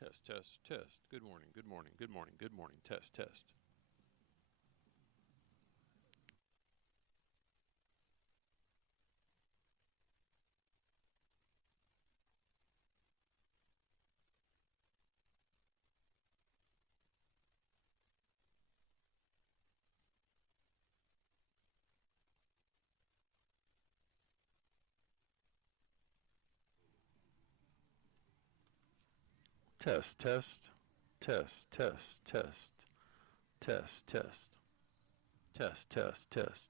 Test, test, test. Good morning, good morning, good morning, good morning. Test, test. Test, test, test, test, test, test, test, test, test, test.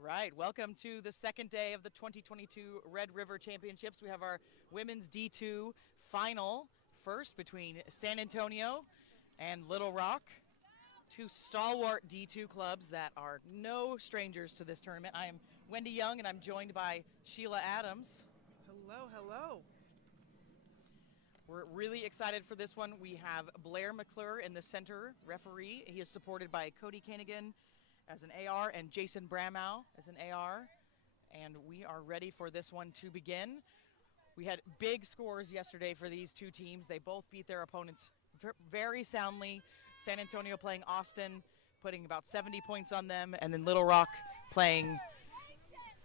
All right, welcome to the second day of the 2022 Red River Championships. We have our women's D2 final first between San Antonio and Little Rock, two stalwart D2 clubs that are no strangers to this tournament. I am Wendy Young, and I'm joined by Sheila Adams. Hello, hello. We're really excited for this one. We have Blair McClure in the center referee. He is supported by Cody Kanigan as an AR and Jason Bramow as an AR. And we are ready for this one to begin. We had big scores yesterday for these two teams. They both beat their opponents very soundly. San Antonio playing Austin, putting about 70 points on them, and then Little Rock playing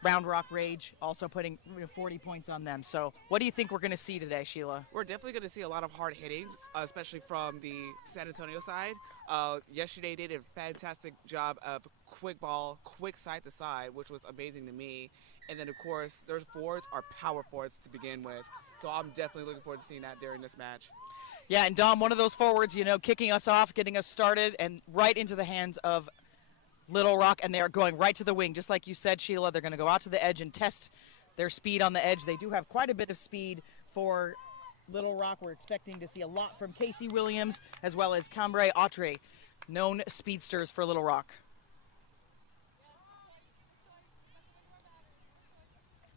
Round Rock Rage, also putting 40 points on them. So what do you think we're going to see today, Sheila? We're definitely going to see a lot of hard hitting, especially from the San Antonio side. Yesterday they did a fantastic job of quick ball, quick side to side, which was amazing to me. And then, of course, their forwards are power forwards to begin with. So I'm definitely looking forward to seeing that during this match. Yeah, and Dom, one of those forwards, kicking us off, getting us started, and right into the hands of Little Rock, and they are going right to the wing. Just like you said, Sheila, they're going to go out to the edge and test their speed on the edge. They do have quite a bit of speed for Little Rock. We're expecting to see a lot from Casey Williams as well as Cambrai Autre, known speedsters for Little Rock.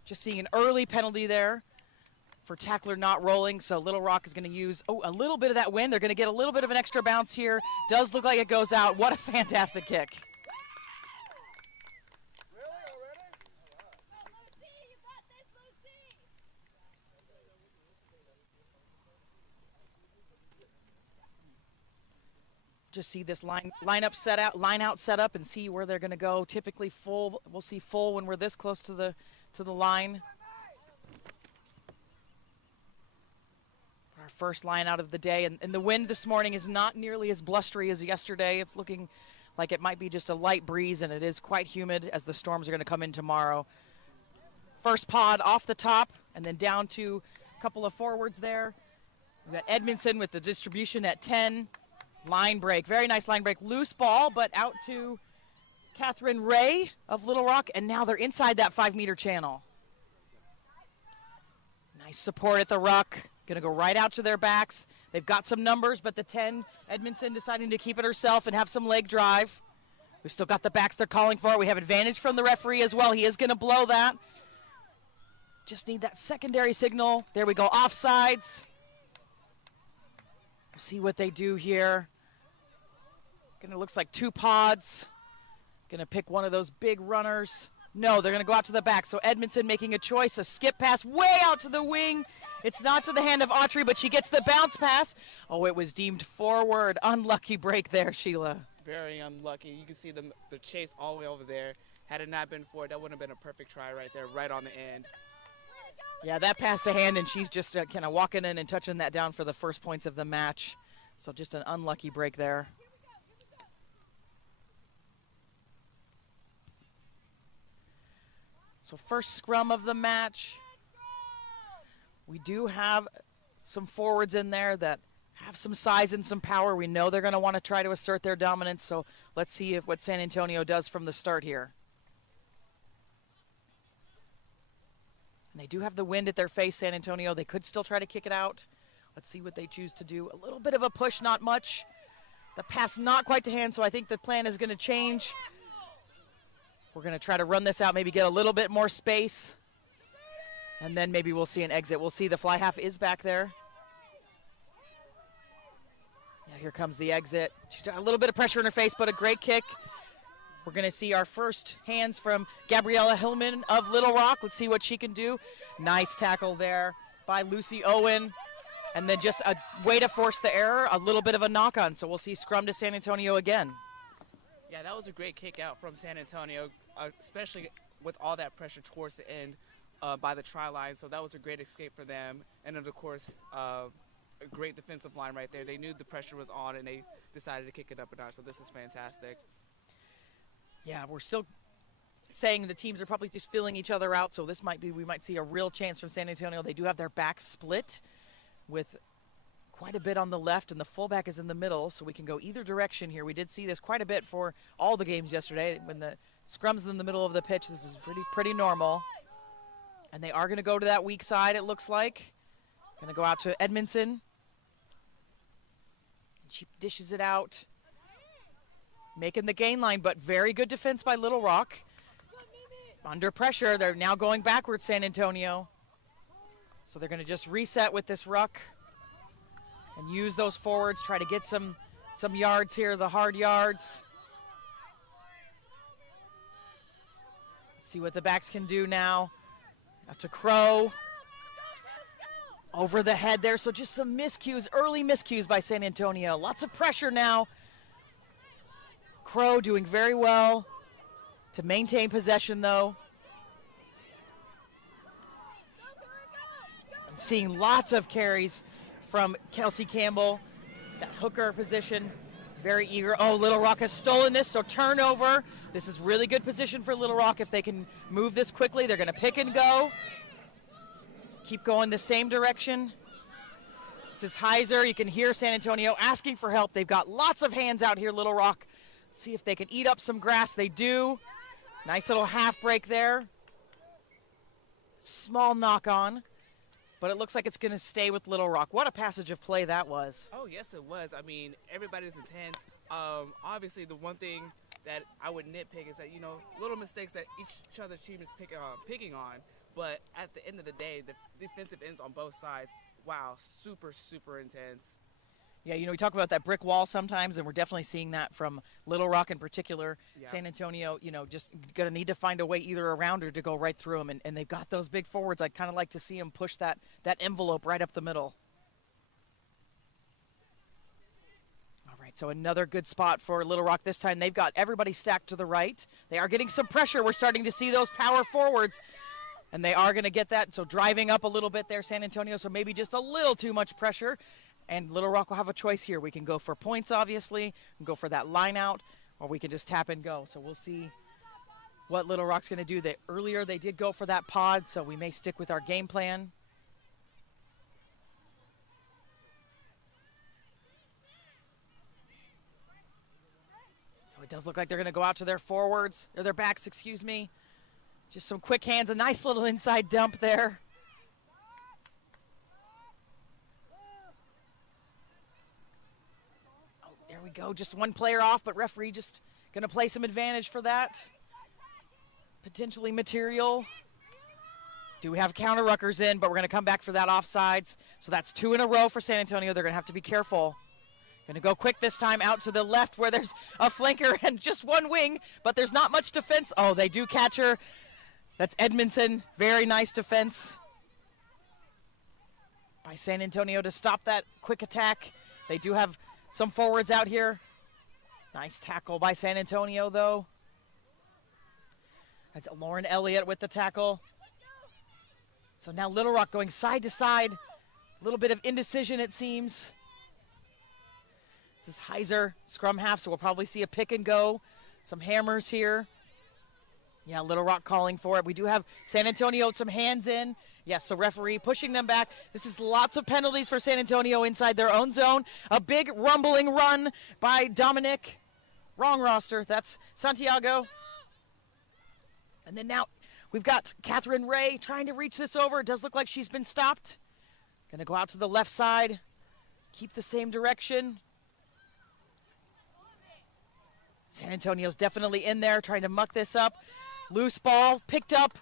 Just seeing an early penalty there for tackler not rolling, so Little Rock is going to use a little bit of that wind. They're going to get a little bit of an extra bounce here. Does look like it goes out. What a fantastic kick. Just see this line out set up and see where they're going to go. Typically full. We'll see full when we're this close to the line. Our first line out of the day, and the wind this morning is not nearly as blustery as yesterday. It's looking like it might be just a light breeze, and it is quite humid as the storms are going to come in tomorrow. First pod off the top, and then down to a couple of forwards there. We've got Edmondson with the distribution at 10. Line break, very nice line break. Loose ball, but out to Catherine Ray of Little Rock, and now they're inside that 5-meter channel. Nice support at the ruck. Going to go right out to their backs. They've got some numbers, but the 10, Edmondson deciding to keep it herself and have some leg drive. We've still got the backs they're calling for. We have advantage from the referee as well. He is going to blow that. Just need that secondary signal. There we go, offsides. We'll see what they do here. Looks like two pods. Going to pick one of those big runners. No, they're going to go out to the back. So Edmondson making a choice, a skip pass way out to the wing. It's not to the hand of Autry, but she gets the bounce pass. Oh, it was deemed forward. Unlucky break there, Sheila. Very unlucky. You can see the chase all the way over there. Had it not been for it, that would have been a perfect try right there, right on the end. Yeah, that pass to hand, and she's just kind of walking in and touching that down for the first points of the match. So just an unlucky break there. So first scrum of the match. We do have some forwards in there that have some size and some power. We know they're going to want to try to assert their dominance, so let's see what San Antonio does from the start here. And they do have the wind at their face, San Antonio. They could still try to kick it out. Let's see what they choose to do. A little bit of a push, not much. The pass not quite to hand, so I think the plan is going to change. We're going to try to run this out, maybe get a little bit more space. And then maybe we'll see an exit. We'll see the fly half is back there. Yeah, here comes the exit. She's got a little bit of pressure in her face, but a great kick. We're going to see our first hands from Gabriella Hillman of Little Rock. Let's see what she can do. Nice tackle there by Lucy Owen. And then just a way to force the error, a little bit of a knock-on. So we'll see scrum to San Antonio again. Yeah, that was a great kick out from San Antonio, especially with all that pressure towards the end by the try line. So that was a great escape for them. And then, of course, a great defensive line right there. They knew the pressure was on, and they decided to kick it up a notch. So this is fantastic. Yeah, we're still saying the teams are probably just filling each other out. So this might be, we might see a real chance from San Antonio. They do have their backs split with quite a bit on the left, and the fullback is in the middle, so we can go either direction here. We did see this quite a bit for all the games yesterday. When the scrum's in the middle of the pitch, this is pretty normal. And they are going to go to that weak side, it looks like. Going to go out to Edmondson. She dishes it out. Making the gain line, but very good defense by Little Rock. Under pressure, they're now going backwards, San Antonio. So they're going to just reset with this ruck and use those forwards, try to get some yards here, the hard yards. Let's see what the backs can do now. Out to Crow. Over the head there, so just some miscues, early miscues by San Antonio. Lots of pressure now. Crow doing very well to maintain possession, though. I'm seeing lots of carries from Kelsey Campbell. That hooker position, very eager. Oh, Little Rock has stolen this, so turnover. This is really good position for Little Rock. If they can move this quickly, they're going to pick and go. Keep going the same direction. This is Heiser. You can hear San Antonio asking for help. They've got lots of hands out here, Little Rock. See if they can eat up some grass. They do. Nice little half break there. Small knock on. But it looks like it's going to stay with Little Rock. What a passage of play that was. Oh, yes, it was. I mean, everybody's intense. Obviously, the one thing that I would nitpick is that, you know, little mistakes that each other's team is picking on. But at the end of the day, the defensive ends on both sides, wow, super, super intense. Yeah, you know, we talk about that brick wall sometimes, and we're definitely seeing that from Little Rock in particular. Yeah. San Antonio, you know, just going to need to find a way either around or to go right through them. And they've got those big forwards. I'd kind of like to see them push that envelope right up the middle. All right, so another good spot for Little Rock this time. They've got everybody stacked to the right. They are getting some pressure. We're starting to see those power forwards. And they are going to get that, so driving up a little bit there, San Antonio, so maybe just a little too much pressure. And Little Rock will have a choice here. We can go for points, obviously, and go for that line out, or we can just tap and go. So we'll see what Little Rock's going to do. Earlier they did go for that pod, so we may stick with our game plan. So it does look like they're going to go out to their forwards, or their backs, excuse me. Just some quick hands, a nice little inside dump there. Oh, there we go. Just one player off, but referee just going to play some advantage for that. Potentially material. Do we have counter ruckers in, but we're going to come back for that offsides. So that's 2 in a row for San Antonio. They're going to have to be careful. Going to go quick this time out to the left where there's a flanker and just one wing, but there's not much defense. Oh, they do catch her. That's Edmondson. Very nice defense by San Antonio to stop that quick attack. They do have some forwards out here. Nice tackle by San Antonio, though. That's Lauren Elliott with the tackle. So now Little Rock going side to side. A little bit of indecision, it seems. This is Heiser, scrum half, so we'll probably see a pick and go. Some hammers here. Yeah, Little Rock calling for it. We do have San Antonio, some hands in. Yes, so referee pushing them back. This is lots of penalties for San Antonio inside their own zone. A big rumbling run by Dominic. Wrong roster. That's Santiago. And then now we've got Catherine Ray trying to reach this over. It does look like she's been stopped. Going to go out to the left side. Keep the same direction. San Antonio's definitely in there trying to muck this up. Loose ball, picked up,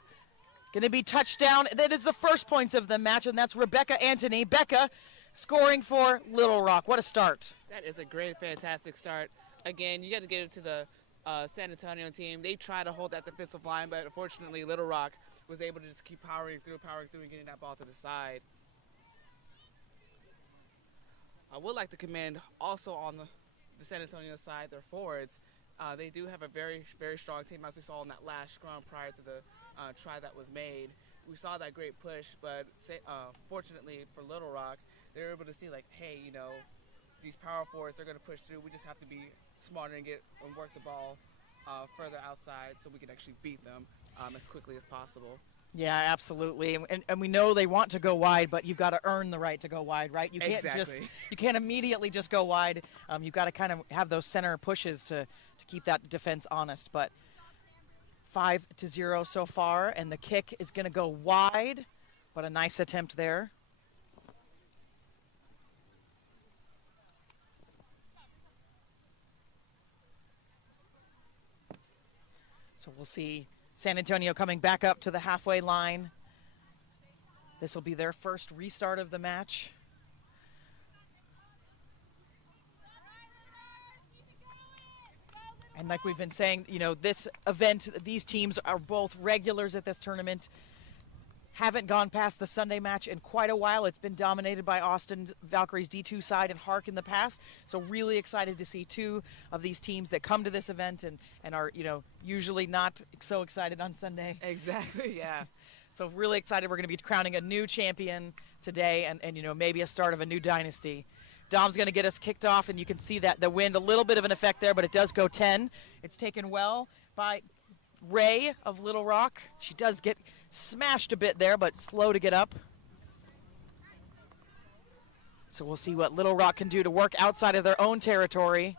going to be touchdown. That is the first points of the match, and that's Rebecca Anthony. Becca scoring for Little Rock. What a start. That is a great, fantastic start. Again, you got to get it to the San Antonio team. They try to hold that defensive line, but unfortunately Little Rock was able to just keep powering through and getting that ball to the side. I would like to commend also on the San Antonio side, their forwards. They do have a very, very strong team, as we saw in that last scrum prior to the try that was made. We saw that great push, but fortunately for Little Rock, they were able to see, like, hey, you know, these power forwards, they're going to push through. We just have to be smarter and work the ball further outside so we can actually beat them as quickly as possible. Yeah, absolutely. And we know they want to go wide, but you've got to earn the right to go wide, right? You can't you can't immediately just go wide. You've got to kind of have those center pushes to keep that defense honest. But 5-0 so far, and the kick is going to go wide, but a nice attempt there. So we'll see San Antonio coming back up to the halfway line. This will be their first restart of the match. And like we've been saying, you know, this event, these teams are both regulars at this tournament. Haven't gone past the Sunday match in quite a while. It's been dominated by Austin Valkyries D2 side and Hark in the past. So really excited to see two of these teams that come to this event and are, you know, usually not so excited on Sunday. Exactly, yeah. So really excited. We're going to be crowning a new champion today and, you know, maybe a start of a new dynasty. Dom's going to get us kicked off, and you can see that the wind, a little bit of an effect there, but it does go 10. It's taken well by Ray of Little Rock. She does get smashed a bit there, but slow to get up. So we'll see what Little Rock can do to work outside of their own territory.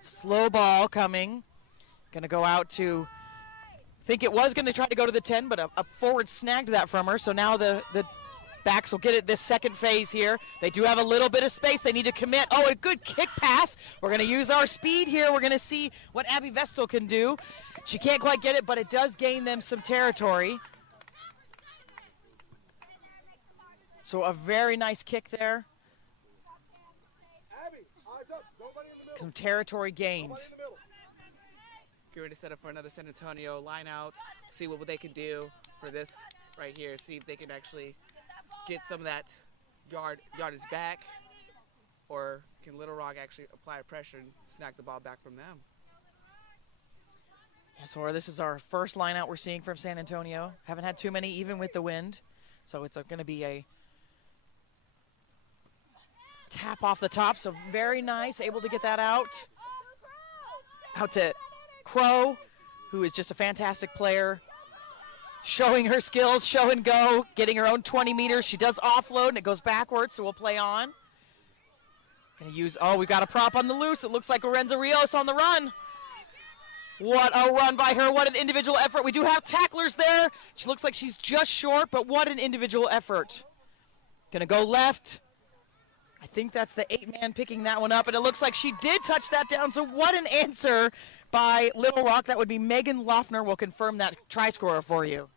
Slow ball coming. Going to go out to, think it was going to try to go to the 10, but a forward snagged that from her. So now the backs will get it this second phase here. They do have a little bit of space. They need to commit. Oh, a good kick pass. We're going to use our speed here. We're going to see what Abby Vestal can do. She can't quite get it, but it does gain them some territory. So a very nice kick there. Some territory gained. Get ready to set up for another San Antonio line out. See what they can do for this right here. See if they can actually get some of that yardage back, or can Little Rock actually apply pressure and snag the ball back from them? Yeah, so this is our first line out we're seeing from San Antonio. Haven't had too many even with the wind. So it's going to be a tap off the top. So very nice, able to get that out. Out to Crow, who is just a fantastic player. Showing her skills, show and go, getting her own 20 meters. She does offload, and it goes backwards, so we'll play on. Gonna use, oh, we've got a prop on the loose. It looks like Lorenza Rios on the run. What a run by her, what an individual effort. We do have tacklers there. She looks like she's just short, but what an individual effort. Gonna go left. I think that's the 8-man picking that one up, and it looks like she did touch that down, so what an answer by Little Rock. That would be Megan Loeffner. Will confirm that try scorer for you.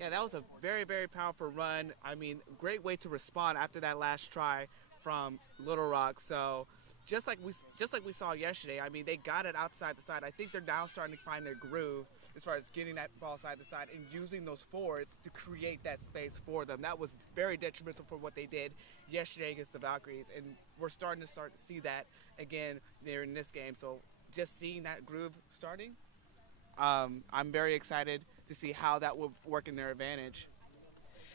Yeah, that was a very, very powerful run. I mean, great way to respond after that last try from Little Rock. So just like we saw yesterday, I mean, they got it outside the side. I think they're now starting to find their groove as far as getting that ball side to side and using those forwards to create that space for them. That was very detrimental for what they did yesterday against the Valkyries, and we're starting to see that again there in this game. So just seeing that groove starting, I'm very excited to see how that will work in their advantage.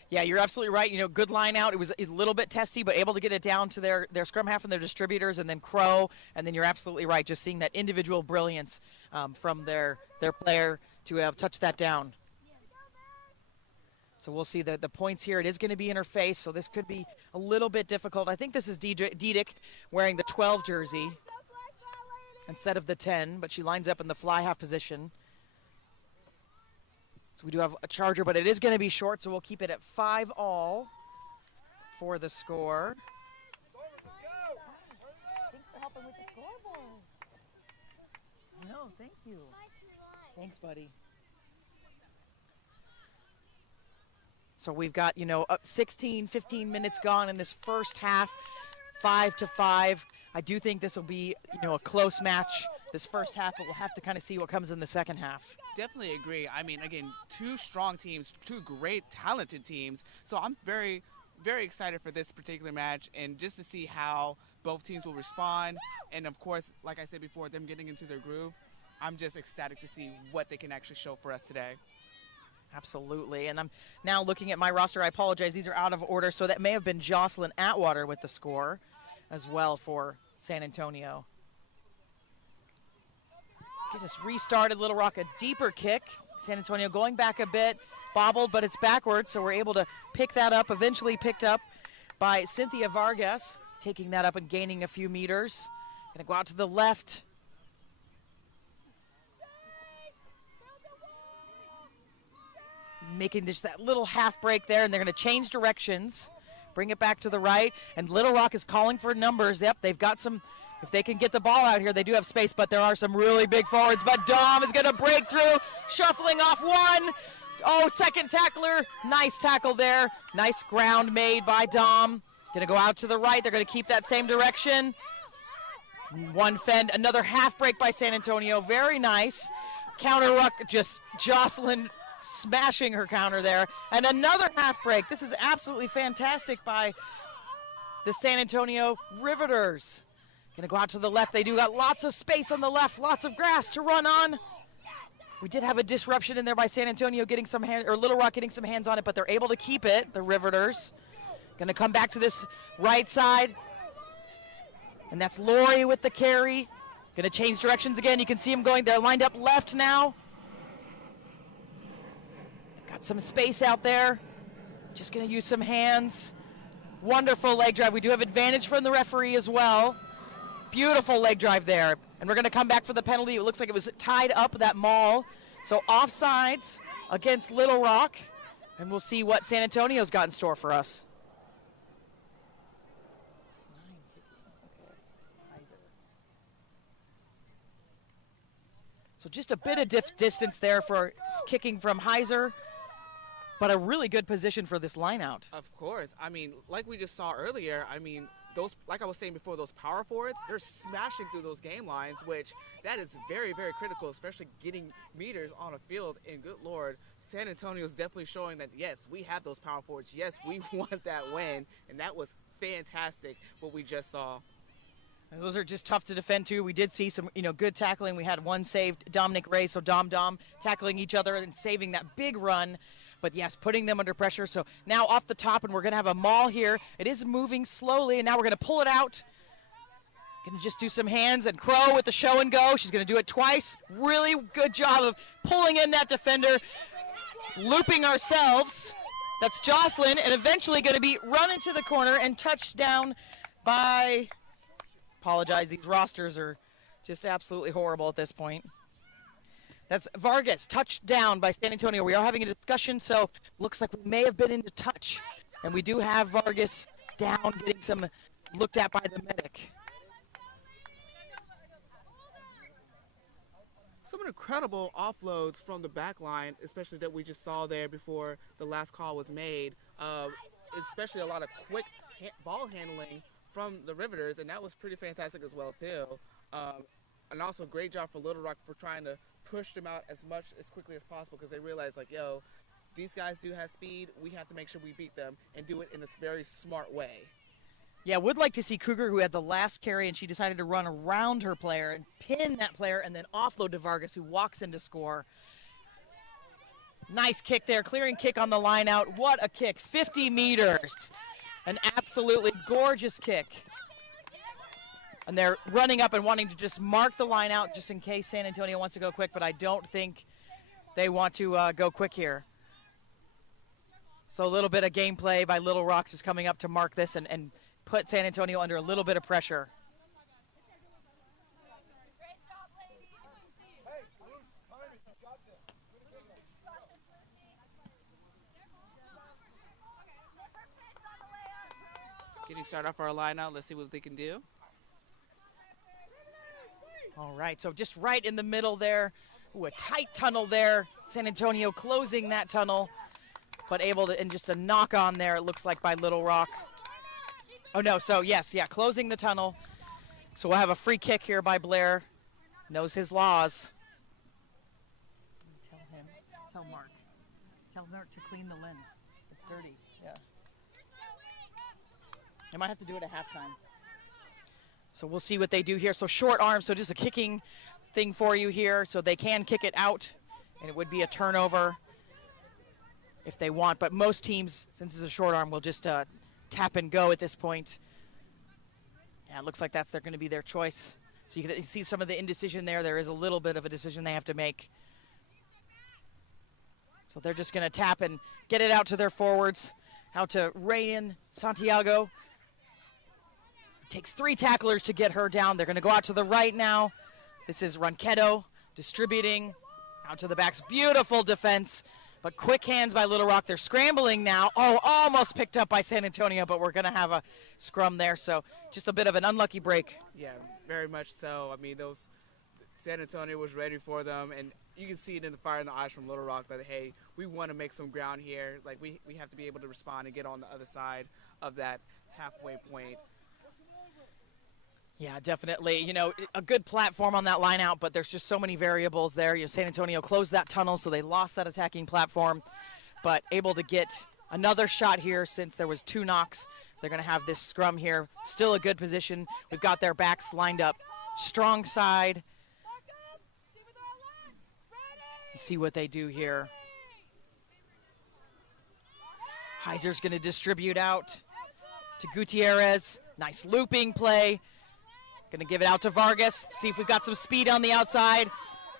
Yeah, you're absolutely right. You know, good line out. It was a little bit testy, but able to get it down to their scrum half and their distributors, and then Crow. And then you're absolutely right, just seeing that individual brilliance from their player to have touched that down. So we'll see the points here. It is going to be in her face, so this could be a little bit difficult. I think this is Diedick wearing the 12 jersey instead of the 10, but she lines up in the fly half position. So we do have a charger, but it is going to be short, so we'll keep it at 5-all for the score. Thanks for helping with the scoreboard. No, thank you. Thanks, buddy. So we've got, 16, 15 minutes gone in this first half, 5-5. I do think this will be, a close match this first half, but we'll have to kind of see what comes in the second half. Definitely agree. I mean, again, two strong teams, two great, talented teams. So I'm very, very excited for this particular match and just to see how both teams will respond. And, of course, like I said before, them getting into their groove. I'm just ecstatic to see what they can actually show for us today. Absolutely. And I'm now looking at my roster. I apologize. These are out of order. So that may have been Jocelyn Atwater with the score as well for San Antonio. get us restarted. Little Rock a deeper kick. San Antonio going back a bit, bobbled, but it's backwards, so we're able to pick that up, eventually picked up by Cynthia Vargas, taking that up and gaining a few meters. Gonna go out to the left. Making just that little half break there, and they're gonna change directions, bring it back to the right, and Little Rock is calling for numbers. Yep, they've got some. If they can get the ball out here, they do have space, but there are some really big forwards. But Dom is going to break through, shuffling off one. Oh, second tackler. Nice tackle there. Nice ground made by Dom. Going to go out to the right. They're going to keep that same direction. One fend, another half break by San Antonio. Very nice. Counter ruck, just Jocelyn smashing her counter there. And another half break. This is absolutely fantastic by the San Antonio Riveters. Gonna go out to the left. They do got lots of space on the left, lots of grass to run on. We did have a disruption in there by San Antonio getting some hand, or Little Rock getting some hands on it, but they're able to keep it, the Riveters. Gonna come back to this right side. And that's Lori with the carry. Gonna change directions again. You can see them going, they're lined up left now. Got some space out there. Just gonna use some hands. Wonderful leg drive. We do have advantage from the referee as well. Beautiful leg drive there. And we're going to come back for the penalty. It looks like it was tied up, that maul. So offsides against Little Rock. And we'll see what San Antonio's got in store for us. So just a bit of distance there for kicking from Heiser. But a really good position for this line out. Of course. I mean, like we just saw earlier, I mean, those, like I was saying before, those power forwards, they're smashing through those game lines, which that is very, very critical, especially getting meters on a field. And good Lord, San Antonio is definitely showing that, yes, we have those power forwards. Yes, we want that win. And that was fantastic, what we just saw. And those are just tough to defend, too. We did see some, good tackling. We had one saved, Dominic Ray, so Dom tackling each other and saving that big run. But, yes, putting them under pressure. So now off the top, and we're going to have a maul here. It is moving slowly, and now we're going to pull it out. Going to just do some hands, and Crow with the show and go. She's going to do it twice. Really good job of pulling in that defender, looping ourselves. That's Jocelyn, and eventually going to be run into the corner and touched down by, apologize, these rosters are just absolutely horrible at this point. That's Vargas, touched down by San Antonio. We are having a discussion, so looks like we may have been into touch. And we do have Vargas down, getting some looked at by the medic. Some incredible offloads from the back line, especially that we just saw there before the last call was made. Especially a lot of quick ball handling from the Riveters, and that was pretty fantastic as well, too. And also great job for Little Rock for trying to push them out as quickly as possible, because they realized, like, yo, these guys do have speed. We have to make sure we beat them and do it in a very smart way. Yeah, would like to see Cougar, who had the last carry, and she decided to run around her player and pin that player and then offload to Vargas, who walks in to score. Nice kick there, clearing kick on the line out. What a kick, 50 meters. An absolutely gorgeous kick. And they're running up and wanting to just mark the line out just in case San Antonio wants to go quick, but I don't think they want to go quick here. So a little bit of gameplay by Little Rock just coming up to mark this and put San Antonio under a little bit of pressure. Getting started off our line out. Let's see what they can do. All right, so just right in the middle there. Ooh, a tight tunnel there. San Antonio closing that tunnel, but able to, and just a knock on there, it looks like, by Little Rock. Oh, no, so yes, yeah, closing the tunnel. So we'll have a free kick here by Blair. Knows his laws. Tell Mark. Tell Mark to clean the lens. It's dirty, yeah. I might have to do it at halftime. So we'll see what they do here. So short arm, so just a kicking thing for you here. So they can kick it out, and it would be a turnover if they want. But most teams, since it's a short arm, will just tap and go at this point. Yeah, it looks like that's going to be their choice. So you can see some of the indecision there. There is a little bit of a decision they have to make. So they're just going to tap and get it out to their forwards, out to Rayan Santiago. It takes 3 tacklers to get her down. They're going to go out to the right now. This is Ronqueto distributing out to the backs. Beautiful defense, but quick hands by Little Rock. They're scrambling now. Oh, almost picked up by San Antonio, but we're going to have a scrum there. So just a bit of an unlucky break. Yeah, very much so. I mean, San Antonio was ready for them, and you can see it in the fire in the eyes from Little Rock that, hey, we want to make some ground here. Like, we have to be able to respond and get on the other side of that halfway point. Yeah, definitely. You know, a good platform on that line out, but there's just so many variables there. You know, San Antonio closed that tunnel, so they lost that attacking platform, but able to get another shot here since there was 2 knocks. They're going to have this scrum here. Still a good position. We've got their backs lined up. Strong side. Let's see what they do here. Heiser's going to distribute out to Gutierrez. Nice looping play. Going to give it out to Vargas. See if we've got some speed on the outside.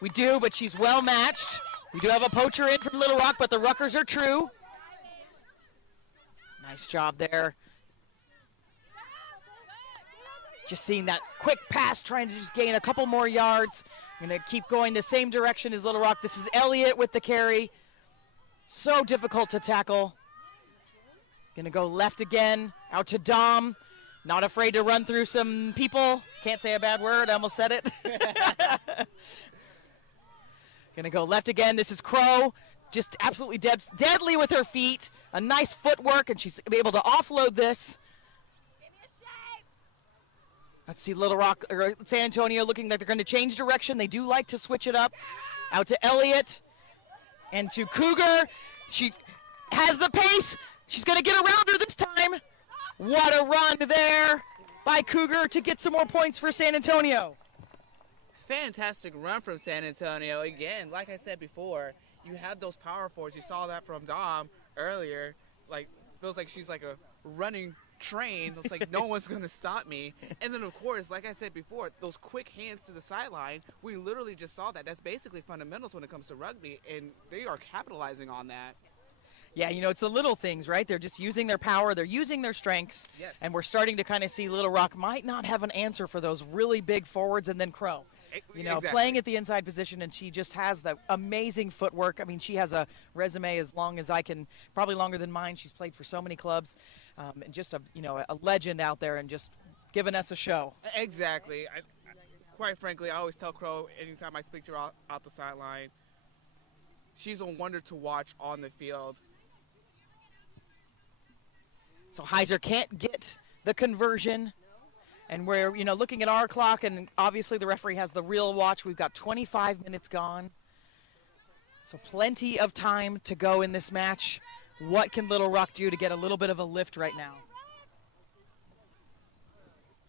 We do, but she's well matched. We do have a poacher in from Little Rock, but the Ruckers are true. Nice job there. Just seeing that quick pass, trying to just gain a couple more yards. Going to keep going the same direction as Little Rock. This is Elliott with the carry. So difficult to tackle. Going to go left again, out to Dom. Not afraid to run through some people. Can't say a bad word, I almost said it. Going to go left again. This is Crow. Just absolutely deadly with her feet. A nice footwork, and she's able to offload this. Let's see Little Rock, or San Antonio looking like they're going to change direction. They do like to switch it up. Out to Elliott and to Cougar. She has the pace. She's going to get around her this time. What a run there by Cougar to get some more points for San Antonio. Fantastic run from San Antonio. Again, like I said before, you have those power forwards. You saw that from Dom earlier. Like, feels like she's like a running train. It's like no one's going to stop me. And then, of course, like I said before, those quick hands to the sideline, we literally just saw that. That's basically fundamentals when it comes to rugby, and they are capitalizing on that. Yeah, you know, it's the little things, right? They're just using their power. They're using their strengths. Yes. And we're starting to kind of see Little Rock might not have an answer for those really big forwards, and then Crow. You know, Exactly. playing at the inside position, and she just has the amazing footwork. I mean, she has a resume as long as I can, probably longer than mine. She's played for so many clubs, and just a legend out there, and just giving us a show. Exactly. Quite frankly, I always tell Crow anytime I speak to her out the sideline, she's a wonder to watch on the field. So Heiser can't get the conversion. And we're, looking at our clock, and obviously the referee has the real watch. We've got 25 minutes gone. So plenty of time to go in this match. What can Little Rock do to get a little bit of a lift right now?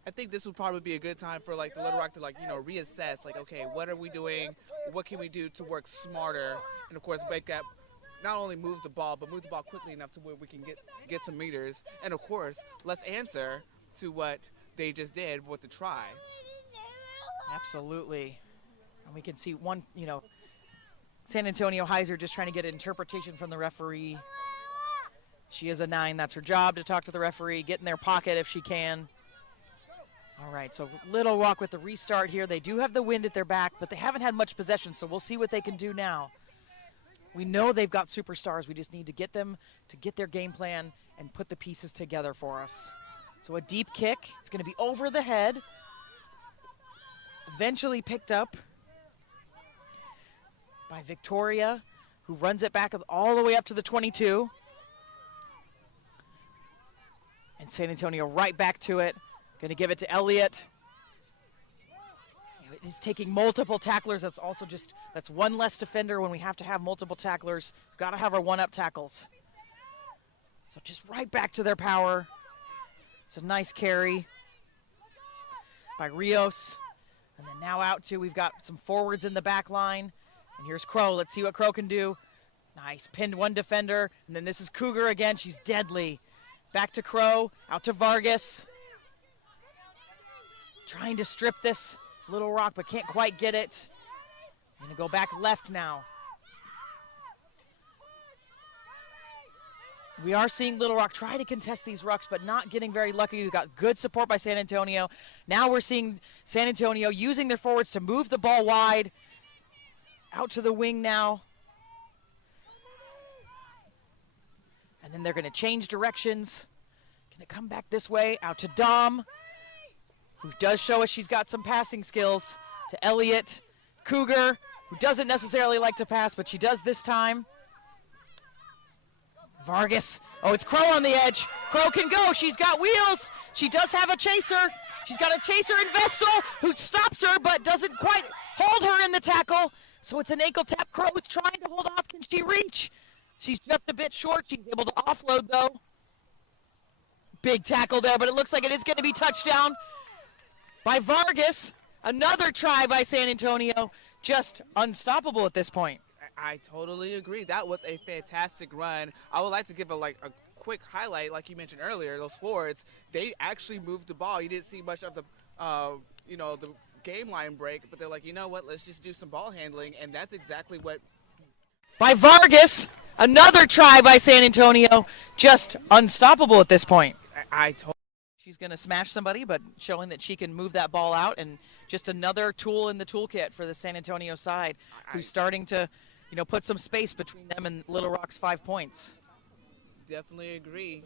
I think this would probably be a good time for the Little Rock to reassess. Okay, what are we doing? What can we do to work smarter? And of course, make that not only move the ball, but move the ball quickly enough to where we can get some meters. And of course, let's answer to what they just did with the try. Absolutely. And we can see one, San Antonio Heiser just trying to get an interpretation from the referee. She is a 9. That's her job, to talk to the referee, get in their pocket if she can. All right, so Little Rock with the restart here. They do have the wind at their back, but they haven't had much possession, so we'll see what they can do now. We know they've got superstars. We just need to get them to get their game plan and put the pieces together for us. So a deep kick. It's going to be over the head. Eventually picked up by Victoria, who runs it back all the way up to the 22. And San Antonio right back to it. Going to give it to Elliott. He's taking multiple tacklers. That's also that's one less defender when we have to have multiple tacklers. Got to have our one-up tackles. So just right back to their power. It's a nice carry by Rios. And then now out to, we've got some forwards in the back line. And here's Crow. Let's see what Crow can do. Nice, pinned one defender. And then this is Cougar again. She's deadly. Back to Crow, out to Vargas. Trying to strip this Little Rock, but can't quite get it. Going to go back left now. We are seeing Little Rock try to contest these rucks, but not getting very lucky. We've got good support by San Antonio. Now we're seeing San Antonio using their forwards to move the ball wide. Out to the wing now. And then they're going to change directions. Going to come back this way, out to Dom, who does show us she's got some passing skills. To Elliott, Cougar, who doesn't necessarily like to pass, but she does this time. Vargas, oh, it's Crow on the edge. Crow can go, she's got wheels. She does have a chaser. She's got a chaser in Vestal, who stops her, but doesn't quite hold her in the tackle. So it's an ankle tap. Crow is trying to hold off. Can she reach? She's just a bit short. She's able to offload, though. Big tackle there, but it looks like it is going to be touchdown by Vargas. Another try by San Antonio. Just unstoppable at this point. I totally agree. That was a fantastic run. I would like to give a quick highlight, like you mentioned earlier. Those forwards, they actually moved the ball. You didn't see much of the, the game line break, but they're like, you know what? Let's just do some ball handling, and that's exactly what. By Vargas, another try by San Antonio. Just unstoppable at this point. She's going to smash somebody, but showing that she can move that ball out, and just another tool in the toolkit for the San Antonio side, who's starting to, put some space between them and Little Rock's 5 points. Definitely agree.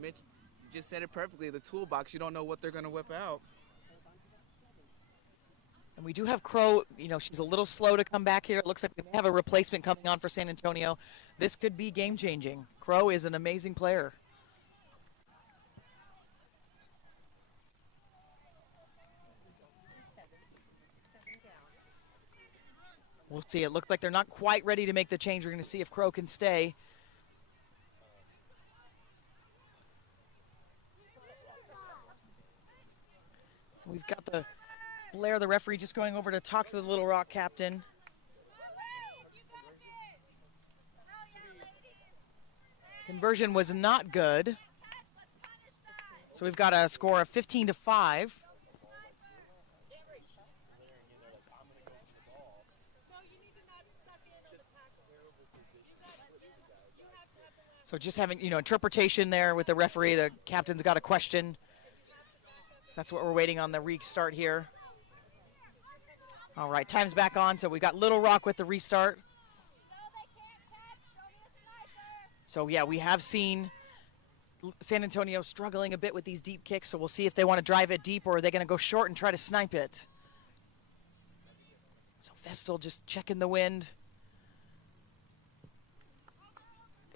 Mitch just said it perfectly. The toolbox, you don't know what they're going to whip out. And we do have Crow, she's a little slow to come back here. It looks like we may have a replacement coming on for San Antonio. This could be game-changing. Crow is an amazing player. We'll see. It looked like they're not quite ready to make the change. We're going to see if Crow can stay. We've got Blair, the referee, just going over to talk to the Little Rock captain. Conversion was not good. So we've got a score of 15-5. So just having, interpretation there with the referee. The captain's got a question. So that's what we're waiting on the restart here. All right, time's back on. So we've got Little Rock with the restart. So, yeah, we have seen San Antonio struggling a bit with these deep kicks. So we'll see if they want to drive it deep, or are they going to go short and try to snipe it. So Vestal just checking the wind.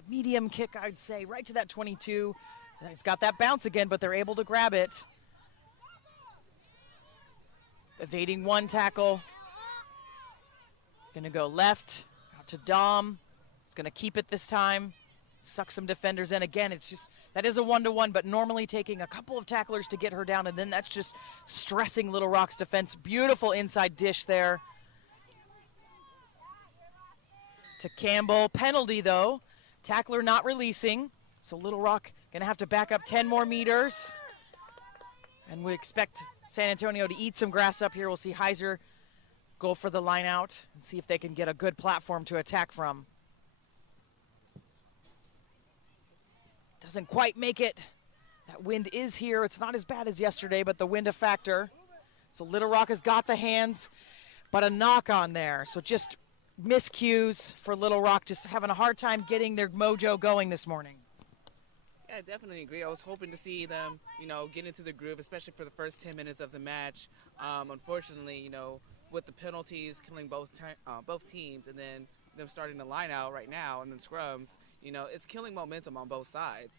Medium kick, I'd say, right to that 22. It's got that bounce again, but they're able to grab it. Evading one tackle. Gonna go left, out to Dom. It's gonna keep it this time. Suck some defenders in. Again, it's just, that is a one-to-one, but normally taking a couple of tacklers to get her down, and then that's just stressing Little Rock's defense. Beautiful inside dish there. To Campbell. Penalty, though. Tackler not releasing, so Little Rock going to have to back up 10 more meters. And we expect San Antonio to eat some grass up here. We'll see Heiser go for the line out and see if they can get a good platform to attack from. Doesn't quite make it. That wind is here. It's not as bad as yesterday, but the wind a factor. So Little Rock has got the hands, but a knock on there. So just miscues for Little Rock, just having a hard time getting their mojo going this morning. Yeah, I definitely agree. I was hoping to see them, get into the groove, especially for the first 10 minutes of the match. Unfortunately, with the penalties killing both teams, and then them starting to line out right now and then scrums, it's killing momentum on both sides.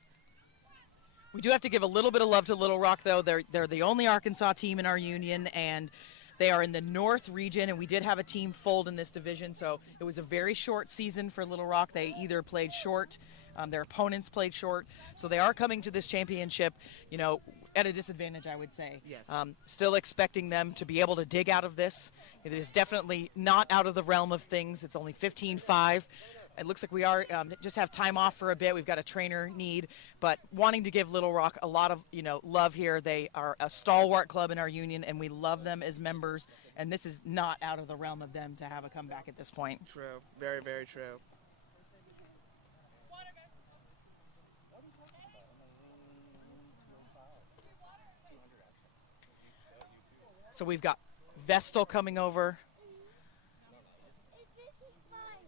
We do have to give a little bit of love to Little Rock, though. They're the only Arkansas team in our union, and they are in the North region, and we did have a team fold in this division, so it was a very short season for Little Rock. They either played short, their opponents played short, so they are coming to this championship, at a disadvantage, I would say. Yes. Still expecting them to be able to dig out of this. It is definitely not out of the realm of things. It's only 15-5. It looks like we are just have time off for a bit. We've got a trainer need, but wanting to give Little Rock a lot of love here. They are a stalwart club in our union, and we love them as members. And this is not out of the realm of them to have a comeback at this point. True. Very, very true. So we've got Vestal coming over.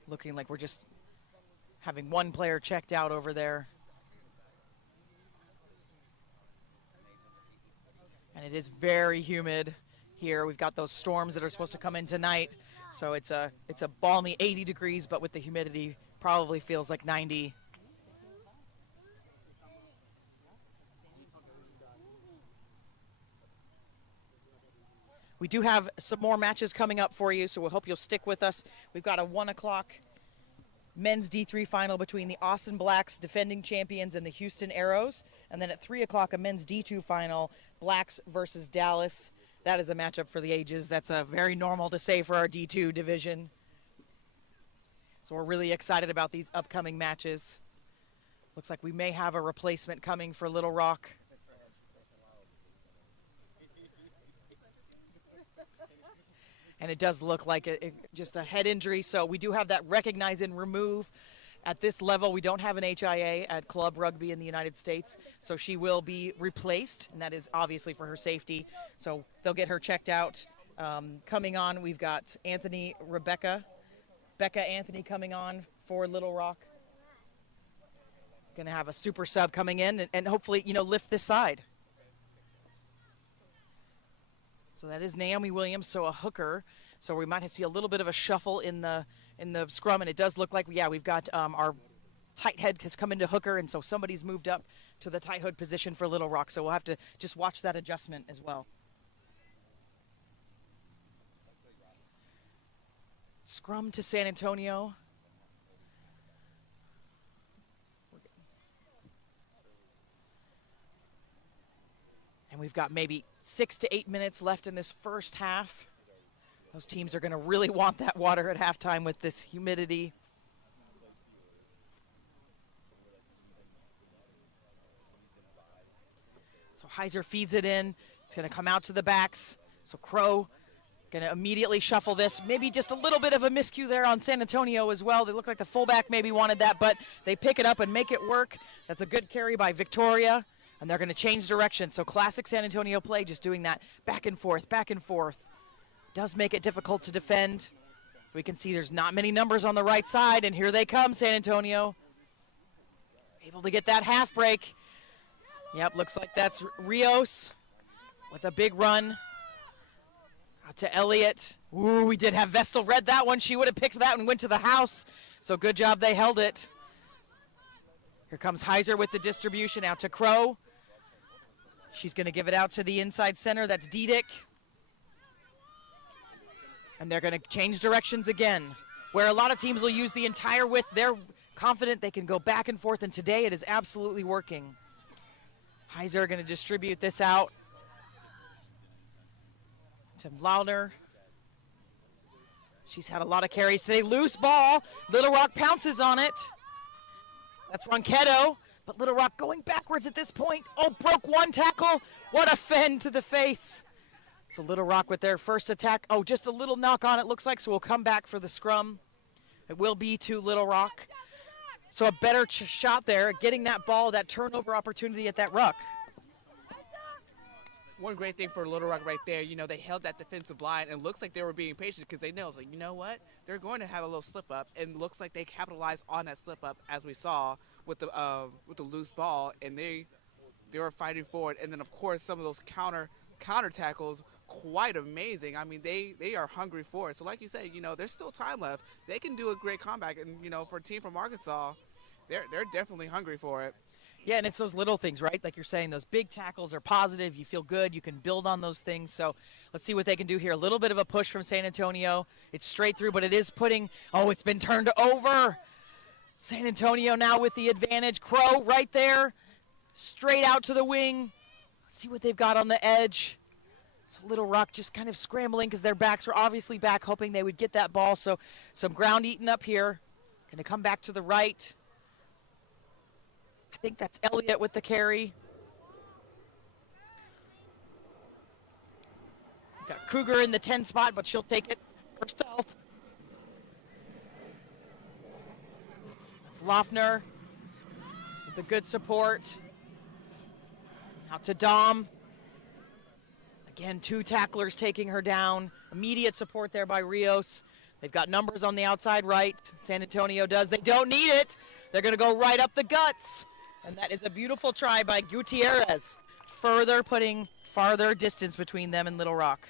Looking like we're just having one player checked out over there. And it is very humid here. We've got those storms that are supposed to come in tonight. So it's a balmy 80 degrees, but with the humidity probably feels like 90. We do have some more matches coming up for you, so we hope you'll stick with us. We've got a 1 o'clock men's D3 final between the Austin Blacks, defending champions, and the Houston Arrows. And then at 3 o'clock, a men's D2 final, Blacks versus Dallas. That is a matchup for the ages. That's very normal to say for our D2 division. So we're really excited about these upcoming matches. Looks like we may have a replacement coming for Little Rock. And it does look like just a head injury. So we do have that recognize and remove. At this level, we don't have an HIA at club rugby in the United States. So she will be replaced, and that is obviously for her safety. So they'll get her checked out. Coming on, we've got Becca Anthony coming on for Little Rock. Going to have a super sub coming in and hopefully, lift this side. So that is Naomi Williams, so a hooker. So we might see a little bit of a shuffle in the scrum, and it does look like, we've got our tight head has come into hooker, and so somebody's moved up to the tight hood position for Little Rock. So we'll have to just watch that adjustment as well. Scrum to San Antonio. And we've got maybe 6 to 8 minutes left in this first half. Those teams are going to really want that water at halftime with this humidity. So Heiser feeds it in. It's going to come out to the backs. So Crow going to immediately shuffle this. Maybe just a little bit of a miscue there on San Antonio as well. They look like the fullback maybe wanted that, but they pick it up and make it work. That's a good carry by Victoria. And they're going to change direction. So classic San Antonio play, just doing that back and forth, back and forth. Does make it difficult to defend. We can see there's not many numbers on the right side, and here they come, San Antonio. Able to get that half break. Yep, looks like that's Rios with a big run. Out to Elliott. Ooh, we did have Vestal read that one. She would have picked that and went to the house. So good job, they held it. Here comes Heiser with the distribution out to Crow. She's going to give it out to the inside center. That's Diedick. And they're going to change directions again. Where a lot of teams will use the entire width, they're confident they can go back and forth, and today it is absolutely working. Heiser going to distribute this out to Launer. She's had a lot of carries today. Loose ball. Little Rock pounces on it. That's Ronquetto. But Little Rock going backwards at this point. Oh, broke one tackle. What a fend to the face. So Little Rock with their first attack. Oh, just a little knock on it looks like, so we'll come back for the scrum. It will be to Little Rock. So a better shot there, getting that ball, that turnover opportunity at that ruck. One great thing for Little Rock right there, they held that defensive line, and it looks like they were being patient because they know, it's like, you know what? They're going to have a little slip up, and looks like they capitalized on that slip up as we saw with the loose ball, and they were fighting forward. And then of course some of those counter tackles, quite amazing. I mean, they are hungry for it. So like you said, there's still time left. They can do a great comeback, and for a team from Arkansas, they're definitely hungry for it. Yeah, and it's those little things, right? Like you're saying, those big tackles are positive. You feel good. You can build on those things. So let's see what they can do here. A little bit of a push from San Antonio. It's straight through, but it is putting, it's been turned over. San Antonio now with the advantage. Crow right there, straight out to the wing. Let's see what they've got on the edge. So Little Rock just kind of scrambling because their backs were obviously back, hoping they would get that ball. So some ground eaten up here. Going to come back to the right. I think that's Elliott with the carry. Got Kruger in the 10 spot, but she'll take it herself. That's Loeffner with the good support. Out to Dom. Again, 2 tacklers taking her down. Immediate support there by Rios. They've got numbers on the outside right. San Antonio does. They don't need it. They're going to go right up the guts. And that is a beautiful try by Gutierrez. Further putting farther distance between them and Little Rock.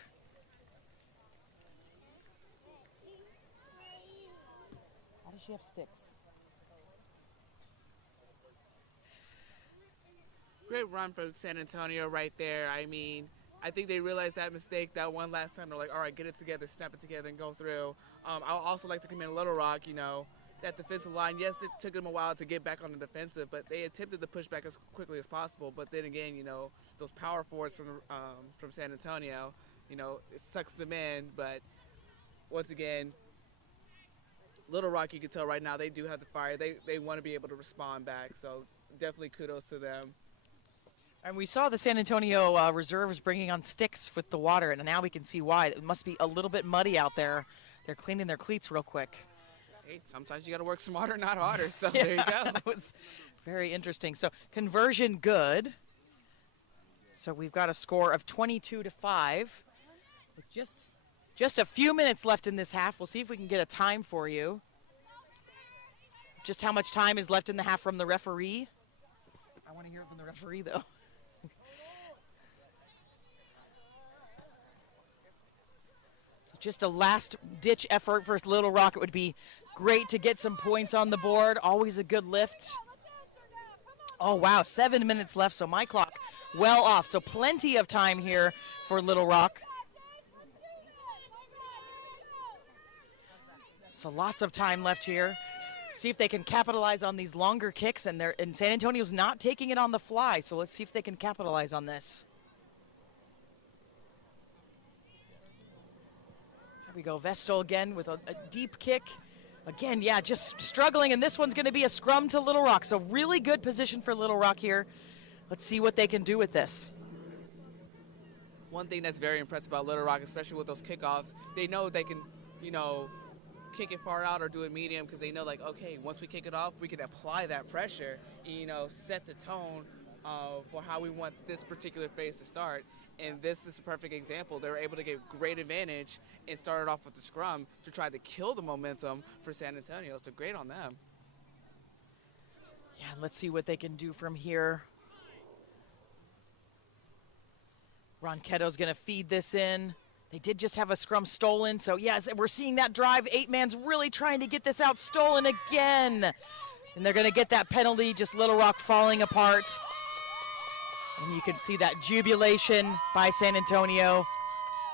How does she have sticks? Great run for San Antonio right there. I mean, I think they realized that mistake that one last time. They're like, all right, get it together, snap it together, and go through. I'll also like to commend Little Rock, you know, that defensive line. Yes, it took them a while to get back on the defensive, but they attempted to push back as quickly as possible. But then again, you know, those power forwards from San Antonio, you know, it sucks them in. But once again, Little Rock, you can tell right now, they do have the fire. They want to be able to respond back. So definitely kudos to them. And we saw the San Antonio reserves bringing on sticks with the water, and now we can see why. It must be a little bit muddy out there. They're cleaning their cleats real quick. Hey, sometimes you got to work smarter, not harder. So there you go. That was very interesting. So conversion good. So we've got a score of 22-5. With just a few minutes left in this half. We'll see if we can get a time for you. Just how much time is left in the half from the referee? I want to hear it from the referee, though. Just a last-ditch effort for Little Rock. It would be great to get some points on the board. Always a good lift. Oh, wow, 7 minutes left, so my clock well off. So plenty of time here for Little Rock. So lots of time left here. See if they can capitalize on these longer kicks, and San Antonio's not taking it on the fly, so let's see if they can capitalize on this. There we go, Vestal again with a deep kick. Again, yeah, just struggling, and this one's going to be a scrum to Little Rock. So really good position for Little Rock here. Let's see what they can do with this. One thing that's very impressive about Little Rock, especially with those kickoffs, they know they can, you know, kick it far out or do it medium because they know, like, okay, once we kick it off, we can apply that pressure, you know, set the tone for how we want this particular phase to start. And this is a perfect example. They were able to get great advantage and started off with the scrum to try to kill the momentum for San Antonio. So great on them. Yeah, let's see what they can do from here. Ronchetto's going to feed this in. They did just have a scrum stolen. So, yes, we're seeing that drive. 8-man's really trying to get this out. Stolen again. And they're going to get that penalty. Just Little Rock falling apart. And you can see that jubilation by San Antonio.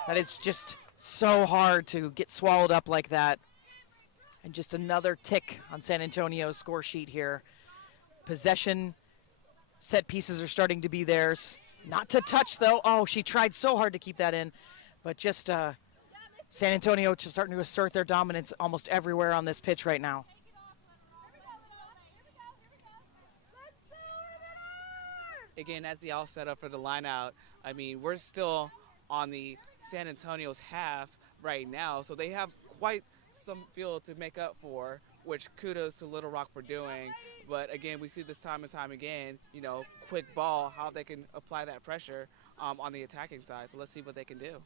That is just so hard to get swallowed up like that. And just another tick on San Antonio's score sheet here. Possession, set pieces are starting to be theirs. Not to touch, though. Oh, she tried so hard to keep that in. But just San Antonio just starting to assert their dominance almost everywhere on this pitch right now. Again, as the all set up for the line out, I mean, we're still on the San Antonio's half right now, so they have quite some field to make up for, which kudos to Little Rock for doing. But again, we see this time and time again, you know, quick ball, how they can apply that pressure on the attacking side. So let's see what they can do.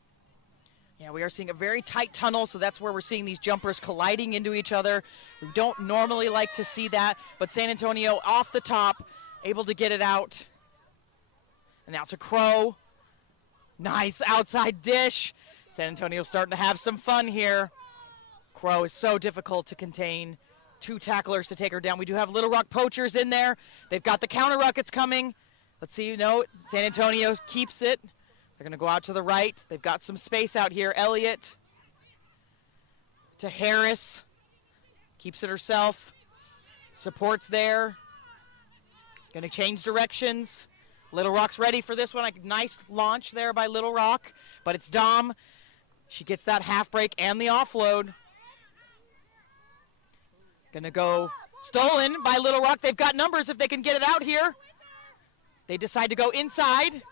Yeah, we are seeing a very tight tunnel, so that's where we're seeing these jumpers colliding into each other. We don't normally like to see that, but San Antonio off the top, able to get it out. And now to Crow. Nice outside dish. San Antonio starting to have some fun here. Crow is so difficult to contain. 2 tacklers to take her down. We do have Little Rock poachers in there. They've got the counter rockets coming. Let's see, San Antonio keeps it. They're going to go out to the right. They've got some space out here. Elliott to Harris. Keeps it herself. Supports there. Going to change directions. Little Rock's ready for this one. A nice launch there by Little Rock, but it's Dom. She gets that half break and the offload. Gonna go stolen by Little Rock. They've got numbers if they can get it out here. They decide to go inside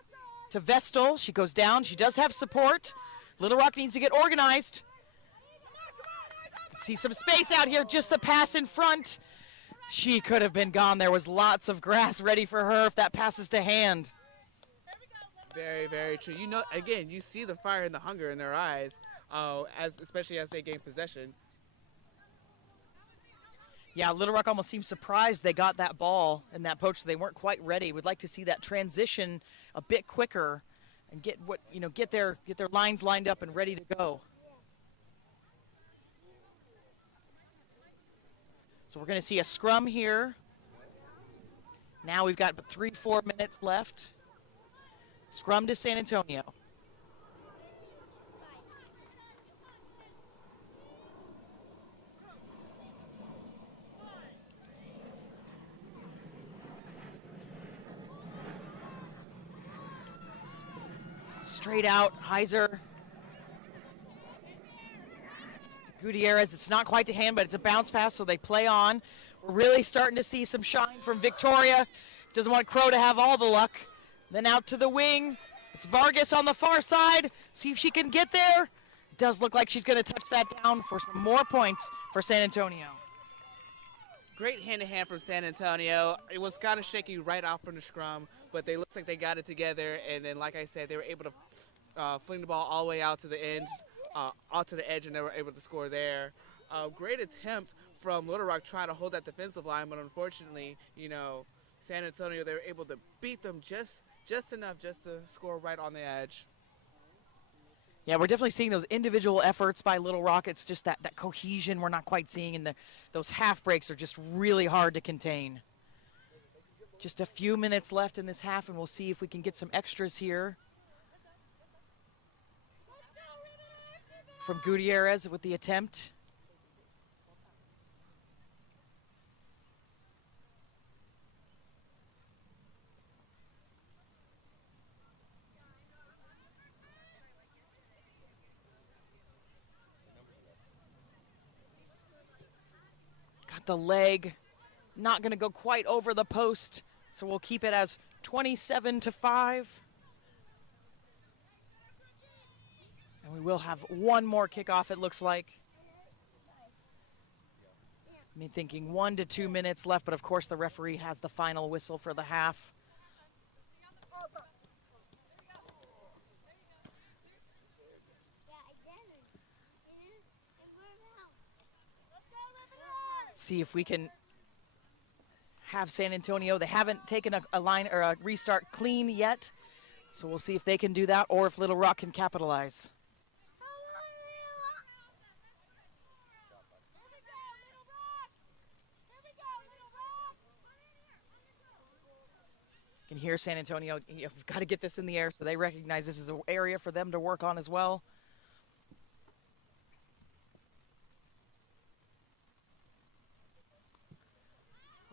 to Vestal. She goes down. She does have support. Little Rock needs to get organized. See some space out here, just the pass in front. She could have been gone. There was lots of grass ready for her if that passes to hand. Very, very true. You know, again, you see the fire and the hunger in their eyes, especially as they gain possession. Yeah, Little Rock almost seemed surprised they got that ball and that poach. They weren't quite ready. Would like to see that transition a bit quicker and get their lines lined up and ready to go. So we're going to see a scrum here. Now we've got 3-4 minutes left. Scrum to San Antonio. Straight out, Heiser. Gutierrez, it's not quite to hand, but it's a bounce pass, so they play on. We're really starting to see some shine from Victoria. Doesn't want Crow to have all the luck. Then out to the wing. It's Vargas on the far side. See if she can get there. It does look like she's going to touch that down for some more points for San Antonio. Great hand-to-hand from San Antonio. It was kind of shaky right off from the scrum, but they looks like they got it together. And then, like I said, they were able to fling the ball all the way out to the ends, out to the edge, and they were able to score there. Great attempt from Little Rock trying to hold that defensive line, but unfortunately, San Antonio, they were able to beat them just enough just to score right on the edge. Yeah, we're definitely seeing those individual efforts by Little Rock. It's just that cohesion we're not quite seeing, and those half breaks are just really hard to contain. Just a few minutes left in this half, and we'll see if we can get some extras here. From Gutierrez with the attempt. Got the leg. Not going to go quite over the post, so we'll keep it as 27-5. And we will have one more kickoff, it looks like. I mean, thinking 1 to 2 minutes left, but of course the referee has the final whistle for the half. See if we can have San Antonio. They haven't taken a line or a restart clean yet, so we'll see if they can do that or if Little Rock can capitalize. You can hear San Antonio, you've got to get this in the air, so they recognize this is an area for them to work on as well.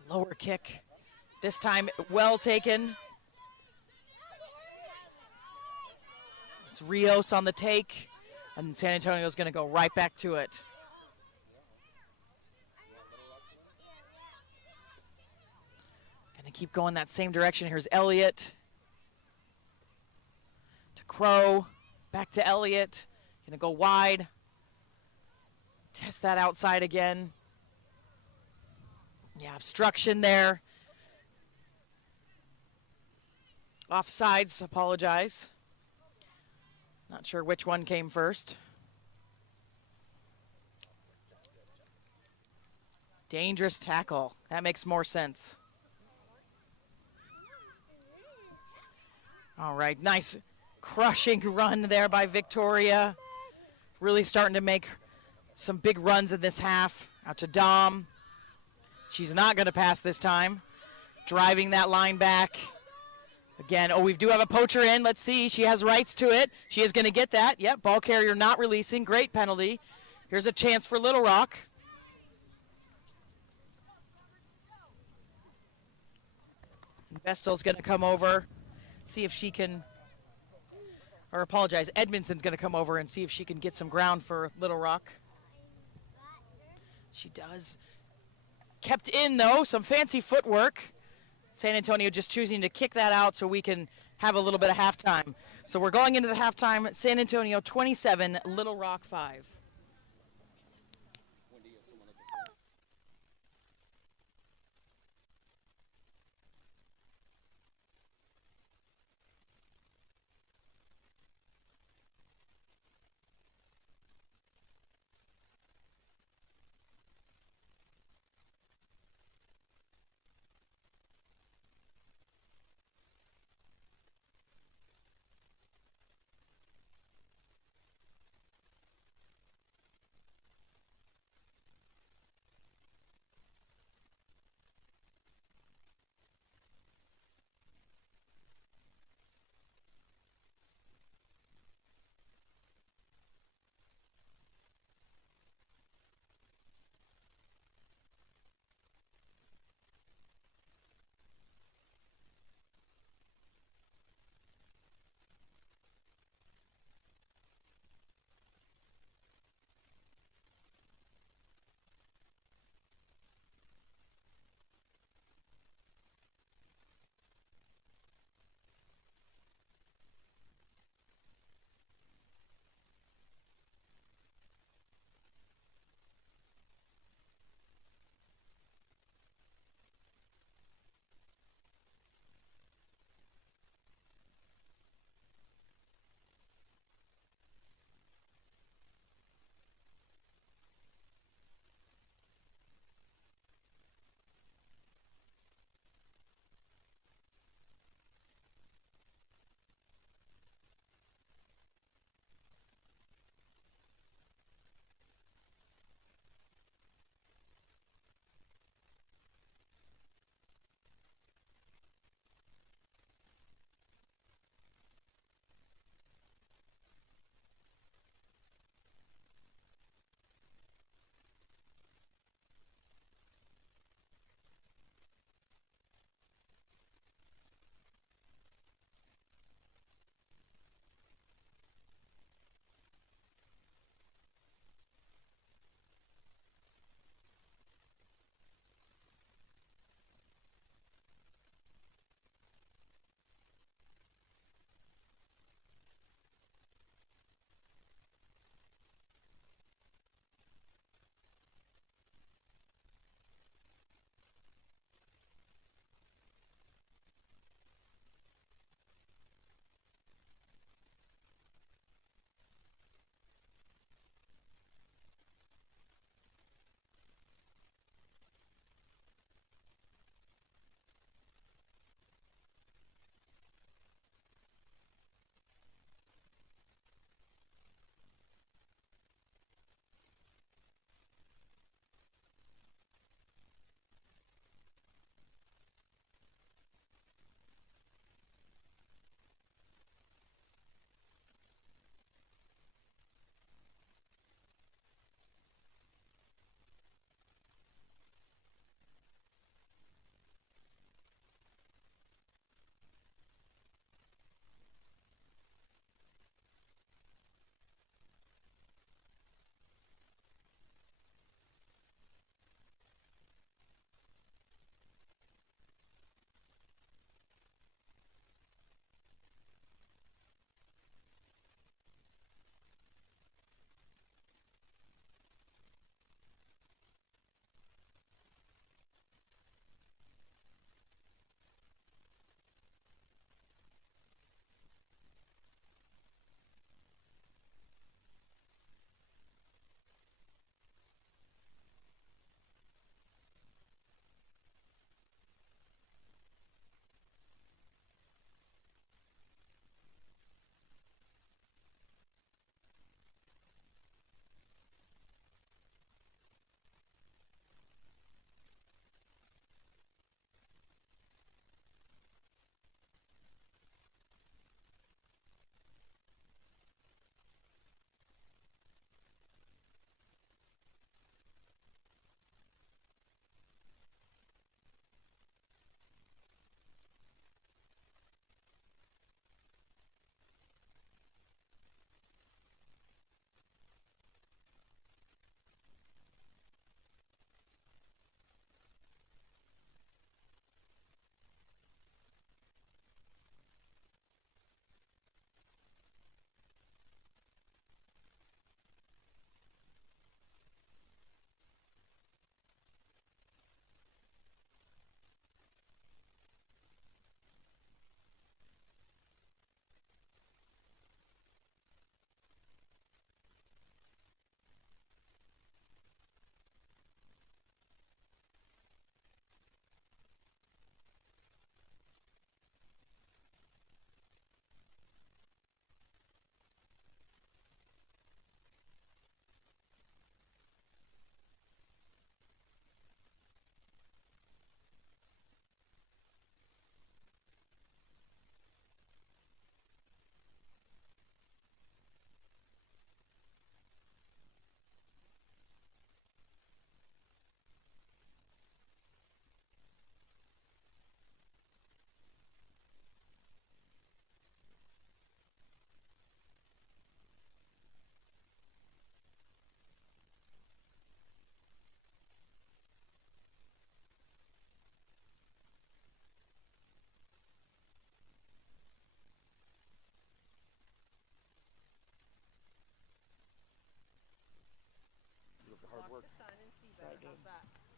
Lower kick, this time well taken. It's Rios on the take, and San Antonio's going to go right back to it. Going to keep going that same direction. Here's Elliott to Crow, back to Elliott. Going to go wide. Test that outside again. Yeah, obstruction there. Offsides, apologize. Not sure which one came first. Dangerous tackle. That makes more sense. All right, nice crushing run there by Victoria. Really starting to make some big runs in this half. Out to Dom. She's not going to pass this time. Driving that line back. Again, we do have a poacher in. Let's see. She has rights to it. She is going to get that. Yep, ball carrier not releasing. Great penalty. Here's a chance for Little Rock. Vestal's going to come over. See if she can, or apologize, Edmondson's going to come over and see if she can get some ground for Little Rock. She does. kept in, though, some fancy footwork. San Antonio just choosing to kick that out so we can have a little bit of halftime. So we're going into the halftime. San Antonio 27, Little Rock 5.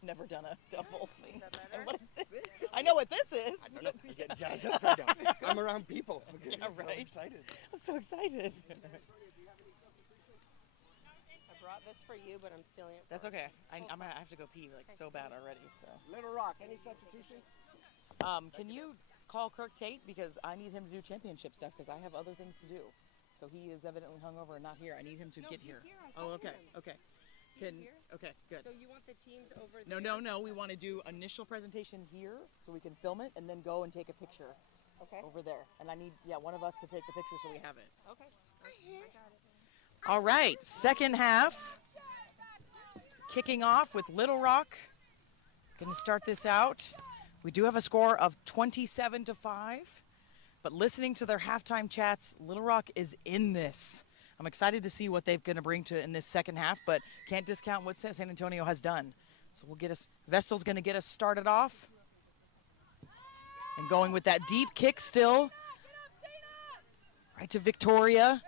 Never done a double thing. And what is this? I know what this is. I don't know. I'm getting jazzed up right now. I'm around people. I'm getting Yeah, right. so excited. I'm so excited. I brought this for you, but I'm stealing it. That's okay. I have to go pee like so bad already. So, Little Rock, any substitutions? can you call Kirk Tate because I need him to do championship stuff because I have other things to do. So he is evidently hungover and not here. I need him to get here. Oh, okay, okay. Okay, good. So you want the teams over No. We want to do initial presentation here so we can film it and then go and take a picture Okay. over there. And I need one of us to take the picture so we have it. Okay. I got it. All right, second half. Kicking off with Little Rock. Going to start this out. We do have a score of 27-5, but listening to their halftime chats, Little Rock is in this. I'm excited to see what they're going to bring to in this second half, but can't discount what San Antonio has done. So we'll get us, Vestal's going to get us started off. And going with that deep kick still. Right to Victoria.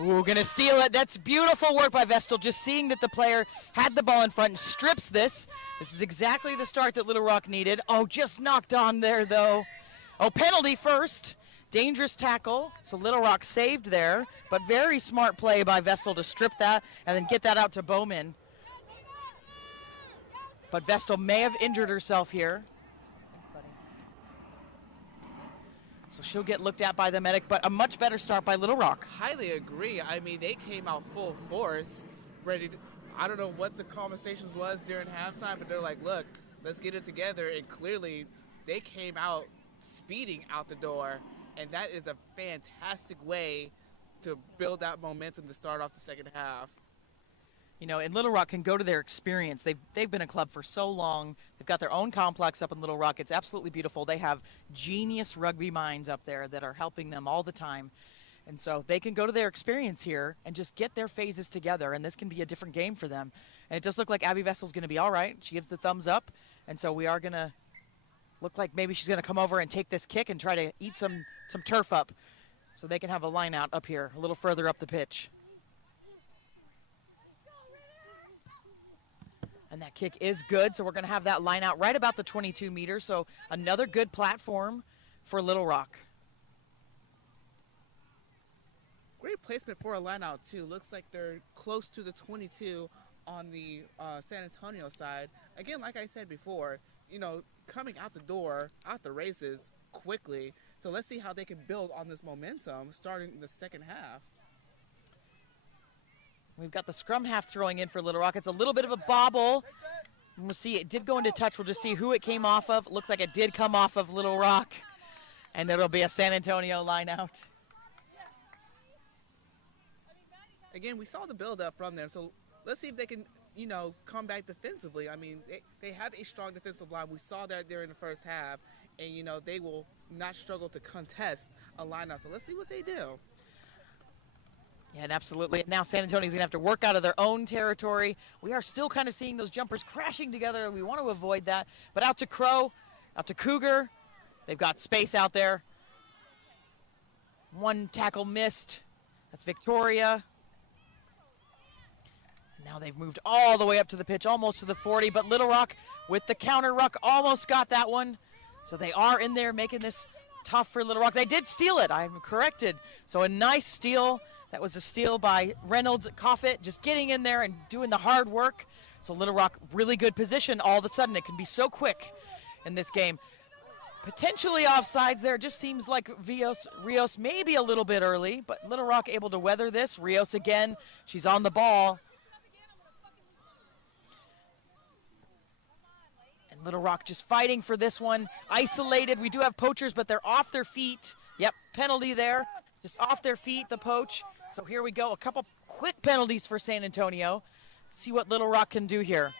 Ooh, gonna steal it. That's beautiful work by Vestal. Just seeing that the player had the ball in front and strips this. This is exactly the start that Little Rock needed. Oh, just knocked on there though. Oh, penalty first. Dangerous tackle. So Little Rock saved there, but very smart play by Vestal to strip that and then get that out to Bowman. But Vestal may have injured herself here. So she'll get looked at by the medic, but a much better start by Little Rock. Highly agree. I mean, they came out full force, ready to, I don't know what the conversations was during halftime, but they're like, look, let's get it together. And clearly they came out speeding out the door. And that is a fantastic way to build that momentum to start off the second half. You know, and Little Rock can go to their experience. They've been a club for so long. They've got their own complex up in Little Rock. It's absolutely beautiful. They have genius rugby minds up there that are helping them all the time. And so they can go to their experience here and just get their phases together, and this can be a different game for them. And it does look like Abby Vestal's going to be all right. She gives the thumbs up, and so we are going to look like maybe she's going to come over and take this kick and try to eat some turf up so they can have a line out up here, a little further up the pitch. And that kick is good, so we're going to have that line out right about the 22 meters, so another good platform for Little Rock. Great placement for a line out, too. Looks like they're close to the 22 on the San Antonio side. Again, like I said before, you know, coming out the door, out the races quickly. So let's see how they can build on this momentum starting in the second half. We've got the scrum half throwing in for Little Rock. It's a little bit of a bobble. And we'll see, it did go into touch. We'll just see who it came off of. Looks like it did come off of Little Rock. And it'll be a San Antonio line out. Again, we saw the build-up from them, so let's see if they can, you know, come back defensively. I mean, they have a strong defensive line. We saw that there in the first half, and, you know, they will not struggle to contest a line-out. So let's see what they do. Yeah, and absolutely. Now San Antonio's going to have to work out of their own territory. We are still kind of seeing those jumpers crashing together. We want to avoid that. But out to Crow, out to Cougar. They've got space out there. One tackle missed. That's Victoria. And now they've moved all the way up to the pitch, almost to the 40. But Little Rock with the counter ruck almost got that one. So they are in there making this tough for Little Rock. They did steal it. I'm corrected. So a nice steal. That was a steal by Reynolds at Coffett, just getting in there and doing the hard work. So Little Rock, really good position. All of a sudden, it can be so quick in this game. Potentially offsides there. Just seems like Rios maybe a little bit early, but Little Rock able to weather this. Rios again. She's on the ball. And Little Rock just fighting for this one. Isolated. We do have poachers, but they're off their feet. Yep, penalty there. Just off their feet, the poach. So here we go. A couple quick penalties for San Antonio. See what Little Rock can do here.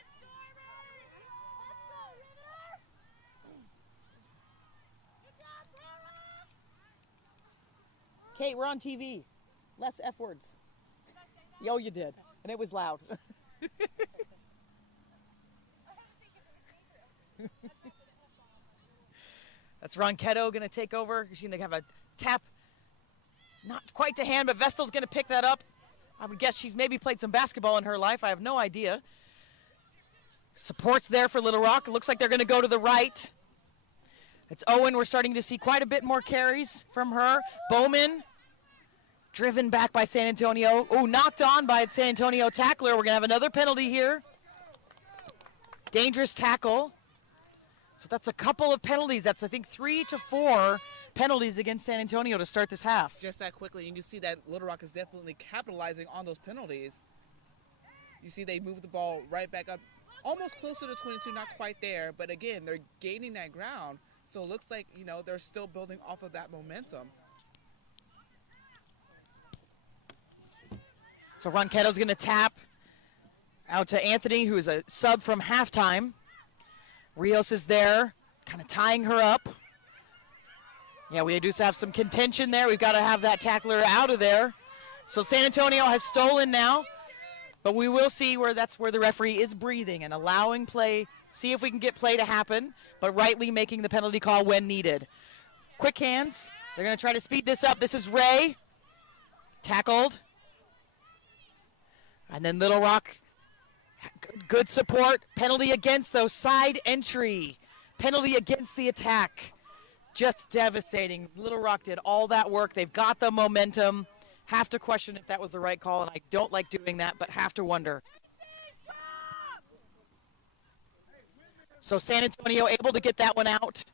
Kate, we're on TV. Less F words. Yo, you did. And it was loud. That's Ronquetto going to take over. She's going to have a tap. Not quite to hand, but Vestal's going to pick that up. I would guess she's maybe played some basketball in her life. I have no idea. Supports there for Little Rock. It looks like they're going to go to the right. It's Owen. We're starting to see quite a bit more carries from her. Bowman, driven back by San Antonio. Oh, knocked on by San Antonio tackler. We're going to have another penalty here. Dangerous tackle. So that's a couple of penalties. That's, I think, 3 to 4 penalties against San Antonio to start this half. Just that quickly, you can see that Little Rock is definitely capitalizing on those penalties. You see they move the ball right back up, almost close to the 22, not quite there, but again, they're gaining that ground. So it looks like, you know, they're still building off of that momentum. So Ronchetto's going to tap out to Anthony, who is a sub from halftime. Rios is there, kind of tying her up. Yeah, we do have some contention there. We've got to have that tackler out of there. So San Antonio has stolen now, but we will see where that's where the referee is breathing and allowing play, see if we can get play to happen, but rightly making the penalty call when needed. Quick hands. They're going to try to speed this up. This is Ray. Tackled. And then Little Rock, good support. Penalty against, though, side entry. Penalty against the attack. Just devastating. Little Rock did all that work. They've got the momentum. Have to question if that was the right call, and I don't like doing that, but have to wonder. So San Antonio able to get that one out.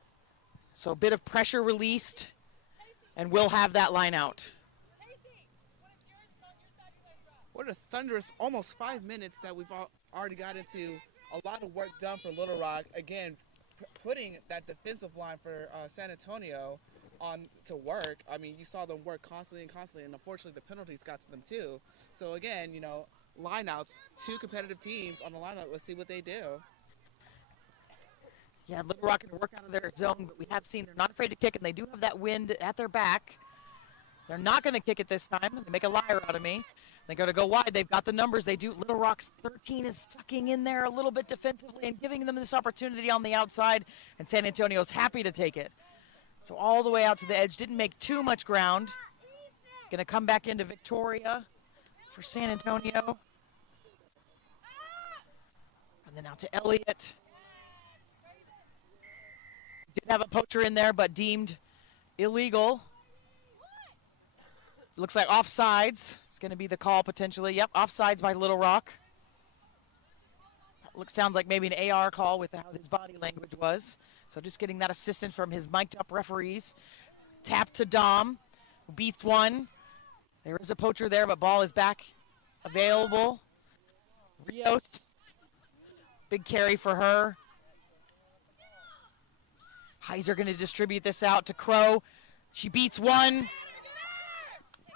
So a bit of pressure released, and we'll have that line out. What a thunderous almost 5 minutes that we've already got into. A lot of work done for Little Rock. Again, putting that defensive line for San Antonio on to work. I mean, you saw them work constantly, and unfortunately the penalties got to them too. So again, you know, lineouts, 2 competitive teams on the lineout. Let's see what they do. Yeah, Little Rock can work out of their zone, but we have seen they're not afraid to kick, and they do have that wind at their back. They're not going to kick it this time. They make a liar out of me. They're going to go wide. They've got the numbers. They do. Little Rock's 13 is sucking in there a little bit defensively and giving them this opportunity on the outside, and San Antonio's happy to take it. So all the way out to the edge. Didn't make too much ground. Going to come back into Victoria for San Antonio. And then out to Elliott. Did have a poacher in there, but deemed illegal. Looks like offsides. It's going to be the call potentially. Yep, offsides by Little Rock. Sounds like maybe an AR call with how his body language was. So just getting that assistance from his mic'd up referees. Tap to Dom. Beats one. There is a poacher there, but ball is back available. Rios. Big carry for her. Heiser going to distribute this out to Crow. She beats one.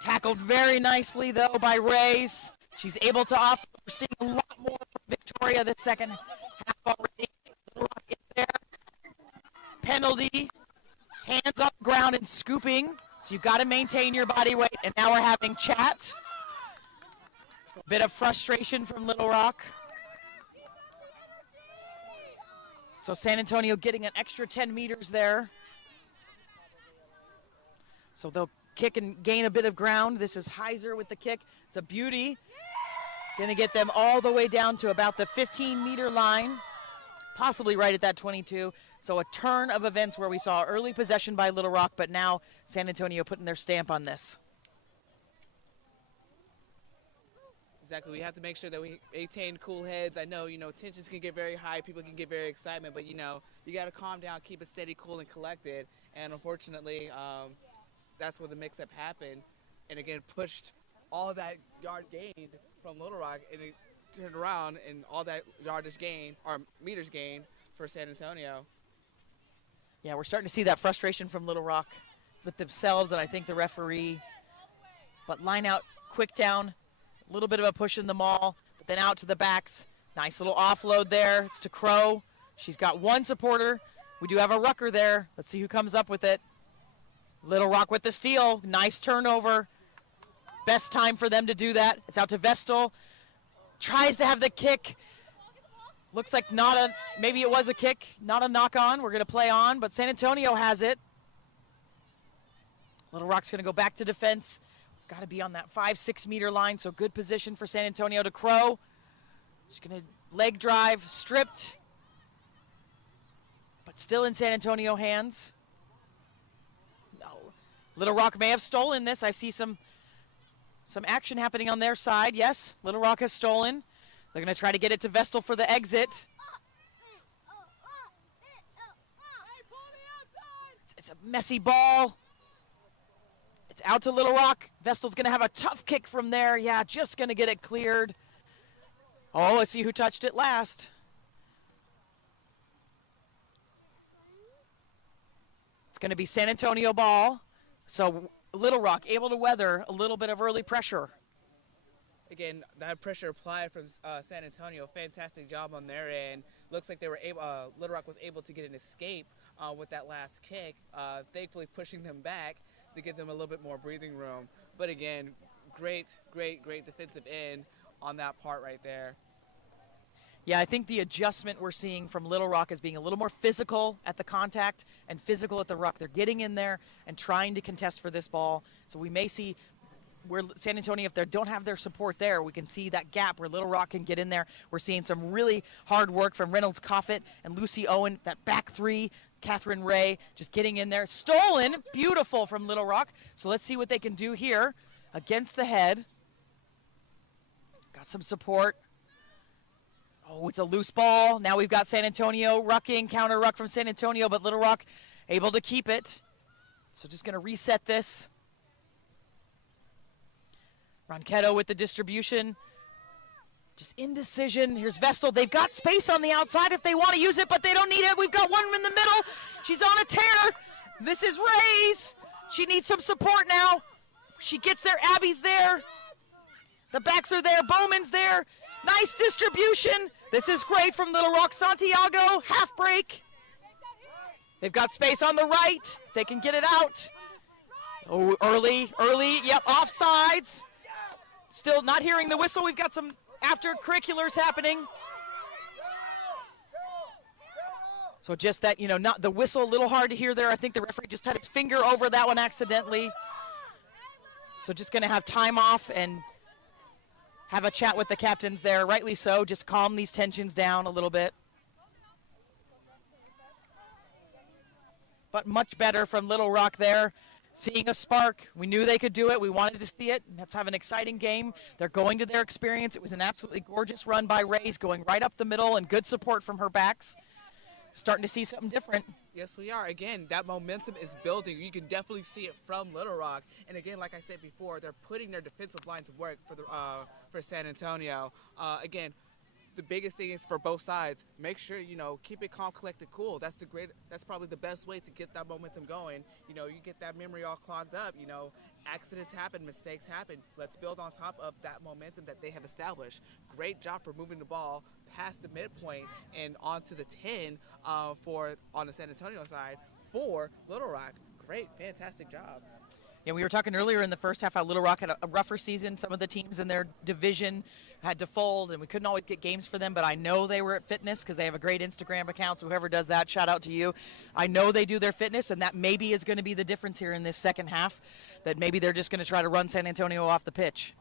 Tackled very nicely, though, by Rays. She's able to opt. We're seeing a lot more from Victoria this second half already. Little Rock is there. Penalty. Hands on the ground and scooping. So you've got to maintain your body weight. And now we're having chat. So a bit of frustration from Little Rock. So San Antonio getting an extra 10 meters there. So they'll kick and gain a bit of ground. This is Heiser with the kick. It's a beauty. Going to get them all the way down to about the 15-meter line, possibly right at that 22. So a turn of events where we saw early possession by Little Rock, but now San Antonio putting their stamp on this. Exactly. We have to make sure that we maintain cool heads. I know, you know, tensions can get very high. People can get very excited, but, you know, you got to calm down, keep it steady, cool, and collected. And unfortunately, that's where the mix-up happened. And, again, pushed all that yard gained from Little Rock, and it turned around, and all that yardage gain, or meters gained, for San Antonio. Yeah, we're starting to see that frustration from Little Rock with themselves, and I think the referee. But line out, quick down. A little bit of a push in the maul, but then out to the backs. Nice little offload there. It's to Crow. She's got one supporter. We do have a rucker there. Let's see who comes up with it. Little Rock with the steal. Nice turnover. Best time for them to do that. It's out to Vestal. Tries to have the kick. Looks like not a, maybe it was a kick, not a knock on. We're going to play on, but San Antonio has it. Little Rock's going to go back to defense. Got to be on that 5-6 meter line, so good position for San Antonio to Crow. She's going to leg drive, stripped, but still in San Antonio hands. No. Little Rock may have stolen this. I see some action happening on their side. Yes, Little Rock has stolen. They're going to try to get it to Vestal for the exit. It's a messy ball. It's out to Little Rock. Vestal's going to have a tough kick from there. Yeah, just going to get it cleared. Oh, let's see who touched it last. It's going to be San Antonio ball. So Little Rock able to weather a little bit of early pressure. Again, that pressure applied from San Antonio. Fantastic job on their end. Looks like they were able. Little Rock was able to get an escape with that last kick. Thankfully, pushing them back to give them a little bit more breathing room. But again, great defensive end on that part right there. Yeah, I think the adjustment we're seeing from Little Rock is being a little more physical at the contact and physical at the ruck. They're getting in there and trying to contest for this ball. So we may see where San Antonio, if they don't have their support there, we can see that gap where Little Rock can get in there. We're seeing some really hard work from Reynolds Coffett and Lucy Owen, that back three. Catherine Ray just getting in there. Stolen, beautiful from Little Rock. So let's see what they can do here against the head. Got some support. Oh, it's a loose ball. Now we've got San Antonio rucking, counter ruck from San Antonio, but Little Rock able to keep it. So just going to reset this. Ronquetto with the distribution. Just indecision. Here's Vestal. They've got space on the outside if they want to use it, but they don't need it. We've got one in the middle. She's on a tear. This is Ray's. She needs some support now. She gets there. Abby's there. The backs are there. Bowman's there. Nice distribution. This is great from Little Rock. Santiago, half break. They've got space on the right. They can get it out. Oh, early. Yep, offsides. Still not hearing the whistle. We've got some after-curriculars happening. So just that, not the whistle, a little hard to hear there. I think the referee just had his finger over that one accidentally. So just going to have time off and have a chat with the captains there. Rightly so. Just calm these tensions down a little bit. But much better from Little Rock there. Seeing a spark. We knew they could do it. We wanted to see it. Let's have an exciting game. They're going to their experience. It was an absolutely gorgeous run by Rays, going right up the middle, and good support from her backs. Starting to see something different. Yes, we are. Again, that momentum is building. You can definitely see it from Little Rock. And again, like I said before, they're putting their defensive line to work for San Antonio. Again, the biggest thing is for both sides, make sure, keep it calm, collected, cool. That's probably the best way to get that momentum going. You get that memory all clogged up, accidents happen, mistakes happen. Let's build on top of that momentum that they have established. Great job for moving the ball past the midpoint and onto the 10 on the San Antonio side for Little Rock. Great, fantastic job. Yeah, we were talking earlier in the first half how Little Rock had a rougher season. Some of the teams in their division had to fold, and we couldn't always get games for them, but I know they were at fitness because they have a great Instagram account, so whoever does that, shout out to you. I know they do their fitness, and that maybe is going to be the difference here in this second half, that maybe they're just going to try to run San Antonio off the pitch.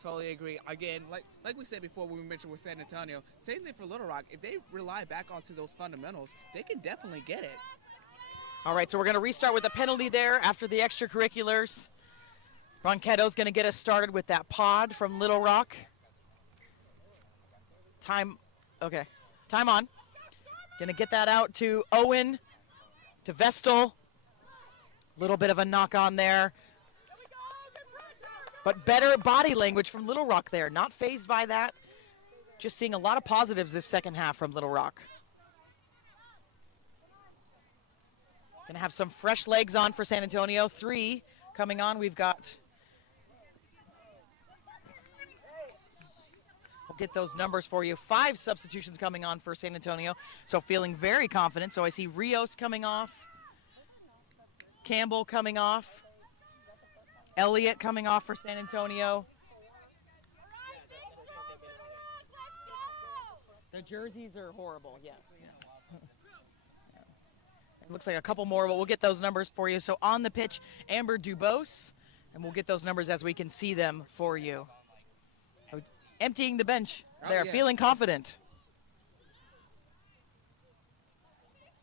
Totally agree. Again, like we said before when we mentioned with San Antonio, same thing for Little Rock. If they rely back onto those fundamentals, they can definitely get it. All right, so we're going to restart with a penalty there after the extracurriculars. Ronquetto's going to get us started with that pod from Little Rock. Time on. Going to get that out to Owen, to Vestal. Little bit of a knock on there. But better body language from Little Rock there. Not fazed by that. Just seeing a lot of positives this second half from Little Rock. Going to have some fresh legs on for San Antonio. 3 coming on. We've got... We'll get those numbers for you. 5 substitutions coming on for San Antonio. So feeling very confident. So I see Rios coming off. Campbell coming off. Elliott coming off for San Antonio. The jerseys are horrible, yeah. It looks like a couple more, but we'll get those numbers for you. So on the pitch, Amber Dubose, and we'll get those numbers as we can see them for you. So emptying the bench. Oh, They're yeah. feeling confident.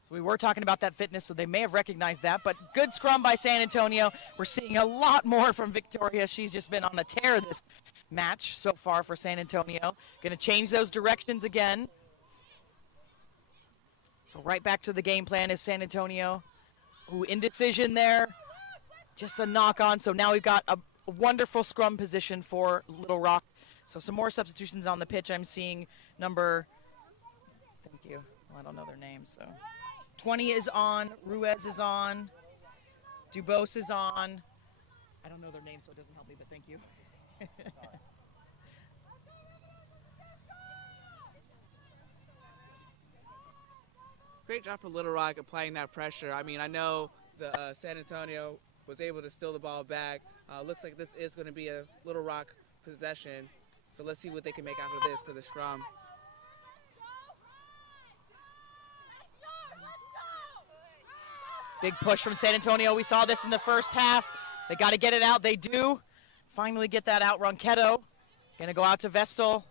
So we were talking about that fitness, so they may have recognized that. But good scrum by San Antonio. We're seeing a lot more from Victoria. She's just been on a tear this match so far for San Antonio. Going to change those directions again. So right back to the game plan is San Antonio. Ooh, indecision there. Just a knock on. So now we've got a wonderful scrum position for Little Rock. So some more substitutions on the pitch. I'm seeing number, thank you. Well, I don't know their names, so. 20 is on, Ruiz is on, Dubose is on. I don't know their names, so it doesn't help me, but thank you. Great job for Little Rock applying that pressure. I mean, I know the San Antonio was able to steal the ball back. Looks like this is going to be a Little Rock possession. So let's see what they can make out of this for the scrum. Big push from San Antonio. We saw this in the first half. They got to get it out. They do. Finally get that out. Ronquetto going to go out to Vestal.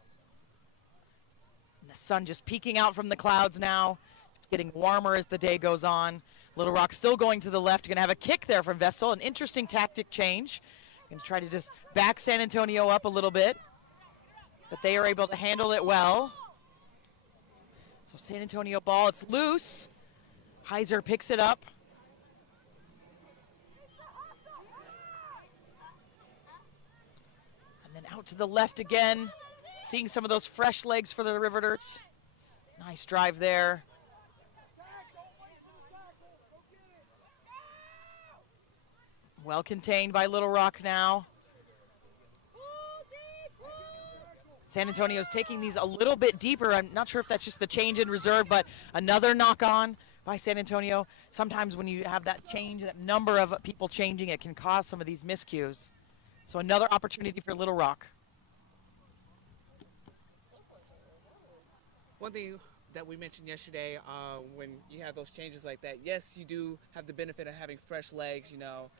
And the sun just peeking out from the clouds now. It's getting warmer as the day goes on. Little Rock still going to the left. Going to have a kick there from Vestal. An interesting tactic change. Going to try to just back San Antonio up a little bit. But they are able to handle it well. So San Antonio ball. It's loose. Heiser picks it up. And then out to the left again. Seeing some of those fresh legs for the Riveters. Nice drive there. Well contained by Little Rock now. San Antonio's taking these a little bit deeper. I'm not sure if that's just the change in reserve, but another knock on by San Antonio. Sometimes when you have that change, that number of people changing, it can cause some of these miscues. So another opportunity for Little Rock. One thing that we mentioned yesterday, when you have those changes like that, yes, you do have the benefit of having fresh legs, you know,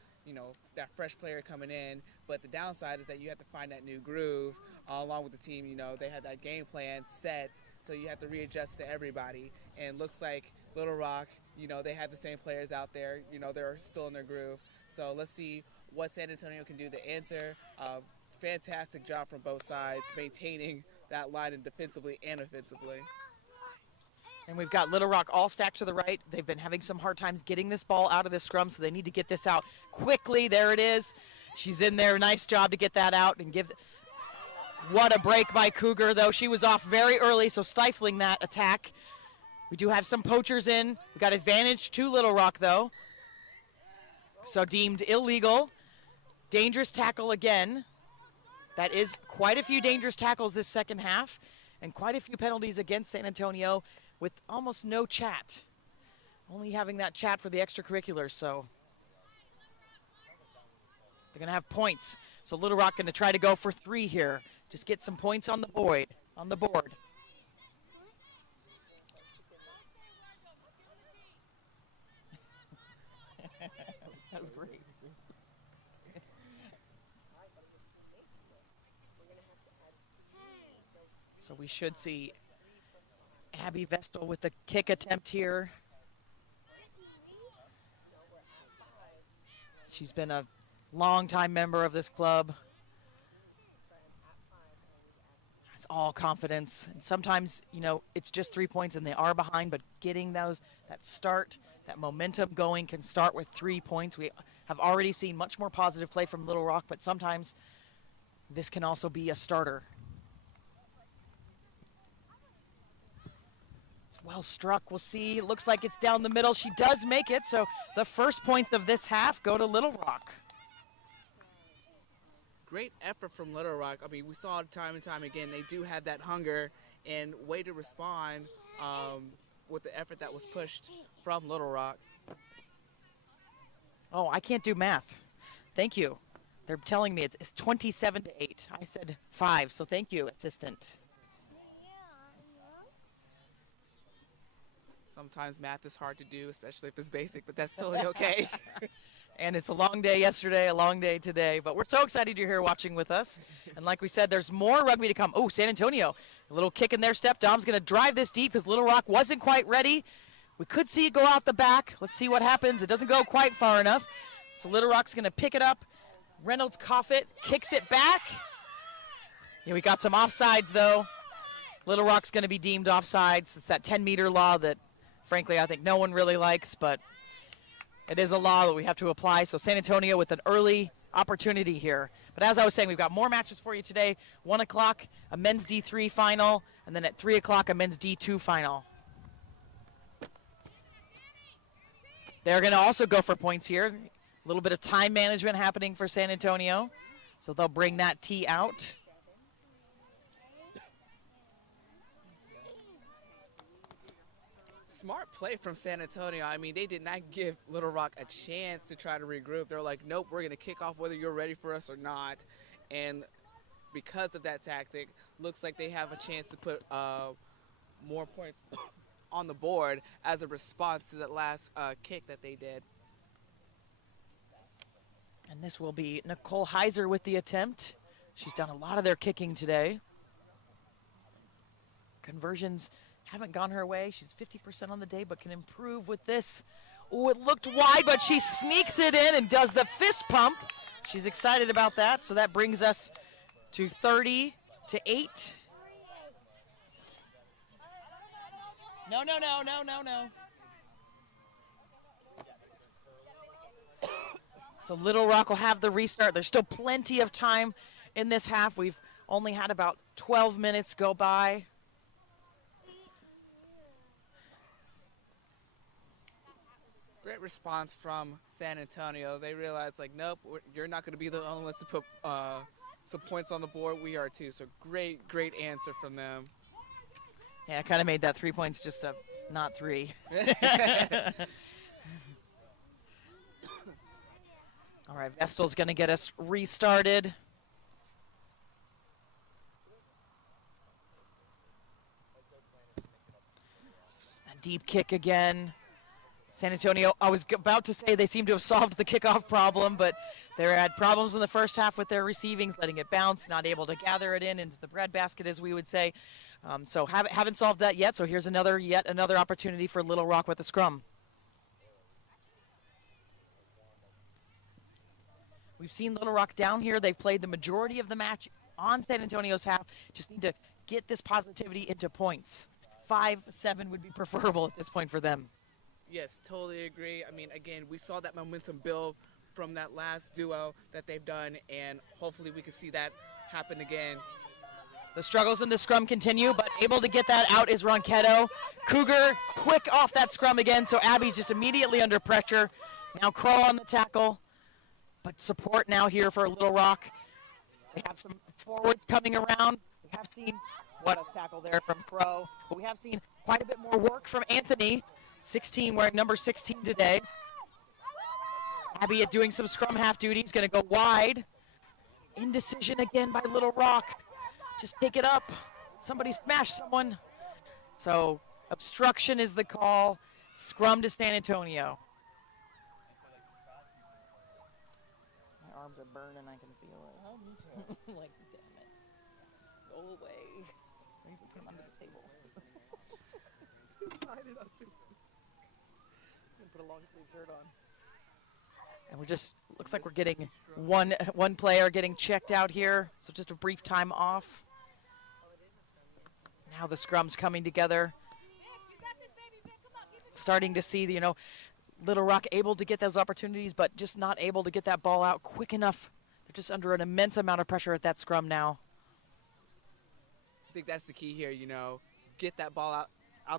that fresh player coming in, but the downside is that you have to find that new groove along with the team. You know, they had that game plan set, so you have to readjust to everybody. And looks like Little Rock, you know, they have the same players out there, you know, they're still in their groove. So let's see what San Antonio can do to answer. Fantastic job from both sides, maintaining that line and defensively and offensively. And we've got Little Rock all stacked to the right. They've been having some hard times getting this ball out of this scrum, so they need to get this out quickly. There it is. She's in there. Nice job to get that out and give. What a break by Cougar, though. She was off very early, so stifling that attack. We do have some poachers in. We got advantage to Little Rock, though. So deemed illegal. Dangerous tackle again. That is quite a few dangerous tackles this second half, and quite a few penalties against San Antonio with almost no chat. Only having that chat for the extracurriculars, so they're going to have points. So Little Rock going to try to go for 3 here. Just get some points on the board. That was great. So we should see Abby Vestal with the kick attempt here. She's been a longtime member of this club. Has all confidence. And sometimes, you know, it's just 3 points and they are behind, but getting that start, that momentum going can start with 3 points. We have already seen much more positive play from Little Rock, but sometimes this can also be a starter. Well struck, we'll see. It looks like it's down the middle. She does make it, so the first points of this half go to Little Rock. Great effort from Little Rock. I mean, we saw it time and time again. They do have that hunger and way to respond with the effort that was pushed from Little Rock. Oh, I can't do math. Thank you. They're telling me it's 27-8. I said 5, so thank you, assistant. Sometimes math is hard to do, especially if it's basic, but that's totally okay. And it's a long day yesterday, a long day today. But we're so excited you're here watching with us. And like we said, there's more rugby to come. Oh, San Antonio, a little kick in their step. Dom's going to drive this deep because Little Rock wasn't quite ready. We could see it go out the back. Let's see what happens. It doesn't go quite far enough. So Little Rock's going to pick it up. Reynolds cough it, kicks it back. Yeah, we got some offsides, though. Little Rock's going to be deemed offsides. It's that 10-meter law that, frankly, I think no one really likes, but it is a law that we have to apply. So San Antonio with an early opportunity here. But as I was saying, we've got more matches for you today. 1 o'clock, a men's D3 final, and then at 3 o'clock, a men's D2 final. They're going to also go for points here. A little bit of time management happening for San Antonio. So they'll bring that tee out. Smart play from San Antonio. I mean, they did not give Little Rock a chance to try to regroup. They're like, nope, we're going to kick off whether you're ready for us or not. And because of that tactic, looks like they have a chance to put more points on the board as a response to that last kick that they did. And this will be Nicole Heiser with the attempt. She's done a lot of their kicking today. Conversions haven't gone her way. She's 50% on the day, but can improve with this. Oh, it looked wide, but she sneaks it in and does the fist pump. She's excited about that, so that brings us to 30-8. No. So Little Rock will have the restart. There's still plenty of time in this half. We've only had about 12 minutes go by. Great response from San Antonio. They realized, like, nope, you're not going to be the only ones to put some points on the board. We are too. So great answer from them. Yeah, I kind of made that 3 points just a not 3. All right, Vestal's going to get us restarted. A deep kick again. San Antonio, I was about to say they seem to have solved the kickoff problem, but they had problems in the first half with their receivings, letting it bounce, not able to gather it into the breadbasket, as we would say. So haven't solved that yet, so here's yet another opportunity for Little Rock with the scrum. We've seen Little Rock down here. They've played the majority of the match on San Antonio's half. Just need to get this positivity into points. 5-7 would be preferable at this point for them. Yes, totally agree. I mean, again, we saw that momentum build from that last duo that they've done, and hopefully we can see that happen again. The struggles in the scrum continue, but able to get that out is Ronquetto. Cougar quick off that scrum again, so Abby's just immediately under pressure. Now Crow on the tackle, but support now here for Little Rock. They have some forwards coming around. We have seen what a tackle there from Crow, but we have seen quite a bit more work from Anthony. 16, wearing number 16 today. Abby doing some scrum half duty. He's going to go wide. Indecision again by Little Rock. Just take it up. Somebody smash someone. So obstruction is the call. Scrum to San Antonio. My arms are burning. I can feel it. Oh, me too. Like, damn it. Go away. Or you can put them under the table. Put a long sleeve shirt on. And we're just, looks like we're getting one player getting checked out here. So just a brief time off. Now the scrum's coming together. Starting to see, Little Rock able to get those opportunities, but just not able to get that ball out quick enough. They're just under an immense amount of pressure at that scrum now. I think that's the key here, get that ball out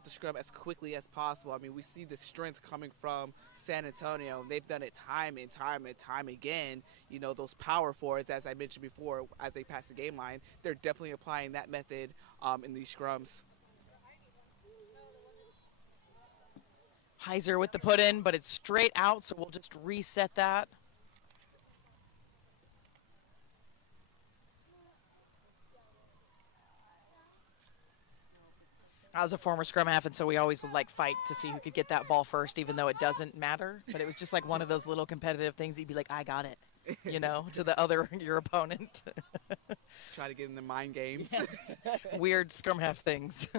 the scrum as quickly as possible. I mean, we see the strength coming from San Antonio. They've done it time and time again. Those power forwards, as I mentioned before, as they pass the game line, they're definitely applying that method in these scrums. Heiser with the put in, but it's straight out, so we'll just reset that. I was a former scrum half, and so we always would like fight to see who could get that ball first, even though it doesn't matter. But it was just like one of those little competitive things. You'd be like, I got it, you know, to the other, your opponent. Try to get in the mind games. Yes. Weird scrum half things.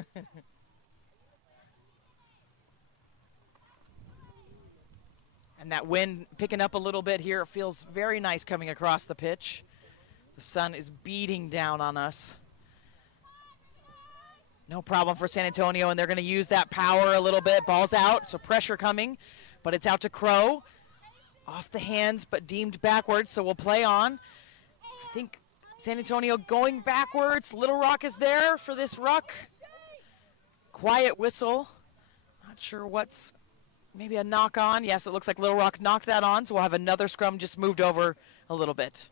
And that wind picking up a little bit here. It feels very nice coming across the pitch. The sun is beating down on us. No problem for San Antonio, and they're going to use that power a little bit. Ball's out, so pressure coming, but it's out to Crow. Off the hands, but deemed backwards, so we'll play on. I think San Antonio going backwards. Little Rock is there for this ruck. Quiet whistle. Not sure what's, maybe a knock on. Yes, it looks like Little Rock knocked that on, so we'll have another scrum just moved over a little bit.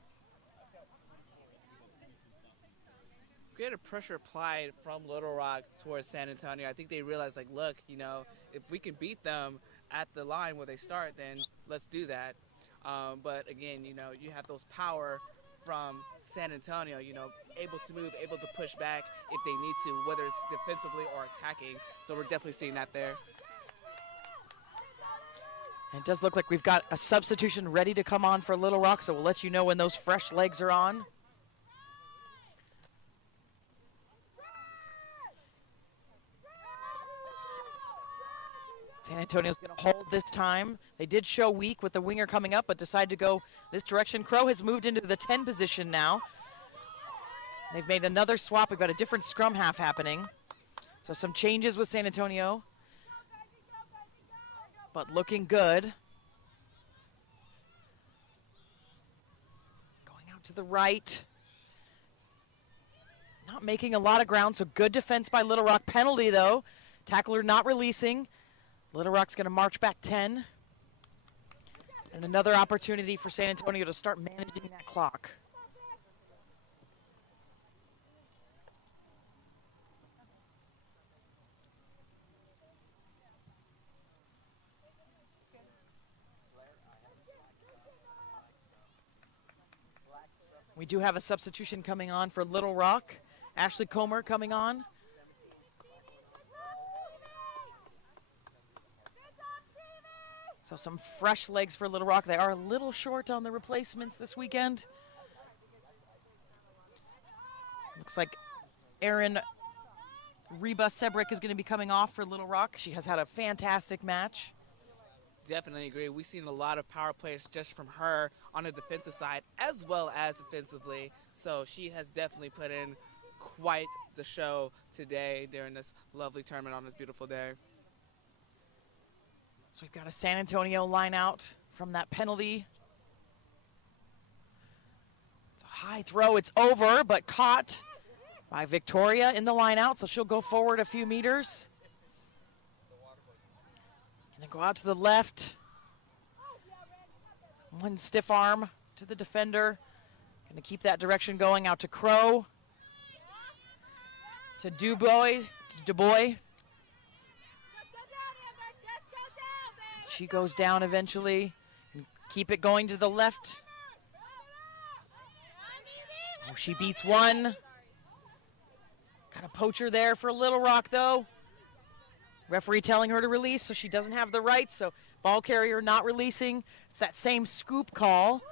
Greater pressure applied from Little Rock towards San Antonio. I think they realized, like, look, you know, if we can beat them at the line where they start, then let's do that. But again, you know, you have those power from San Antonio, you know, able to move, able to push back if they need to, whether it's defensively or attacking. So we're definitely seeing that there. And it does look like we've got a substitution ready to come on for Little Rock, so we'll let you know when those fresh legs are on. San Antonio's going to hold this time. They did show weak with the winger coming up, but decided to go this direction. Crow has moved into the 10 position now. They've made another swap. We've got a different scrum half happening. So some changes with San Antonio, but looking good. Going out to the right. Not making a lot of ground, so good defense by Little Rock. Penalty, though. Tackler not releasing. Little Rock's going to march back 10. And another opportunity for San Antonio to start managing that clock. We do have a substitution coming on for Little Rock. Ashley Comer coming on. So some fresh legs for Little Rock. They are a little short on the replacements this weekend. Looks like Erin Reba Sebrick is going to be coming off for Little Rock. She has had a fantastic match. Definitely agree. We've seen a lot of power plays just from her on the defensive side as well as offensively. So she has definitely put in quite the show today during this lovely tournament on this beautiful day. So we've got a San Antonio line out from that penalty. It's a high throw. It's over, but caught by Victoria in the line out, so she'll go forward a few meters. Gonna go out to the left. One stiff arm to the defender. Gonna keep that direction going out to Crow. To Dubois. She goes down eventually. And keep it going to the left. Oh, she beats one. Kind of poacher there for Little Rock, though. Referee telling her to release, so she doesn't have the right. So ball carrier not releasing. It's that same scoop call.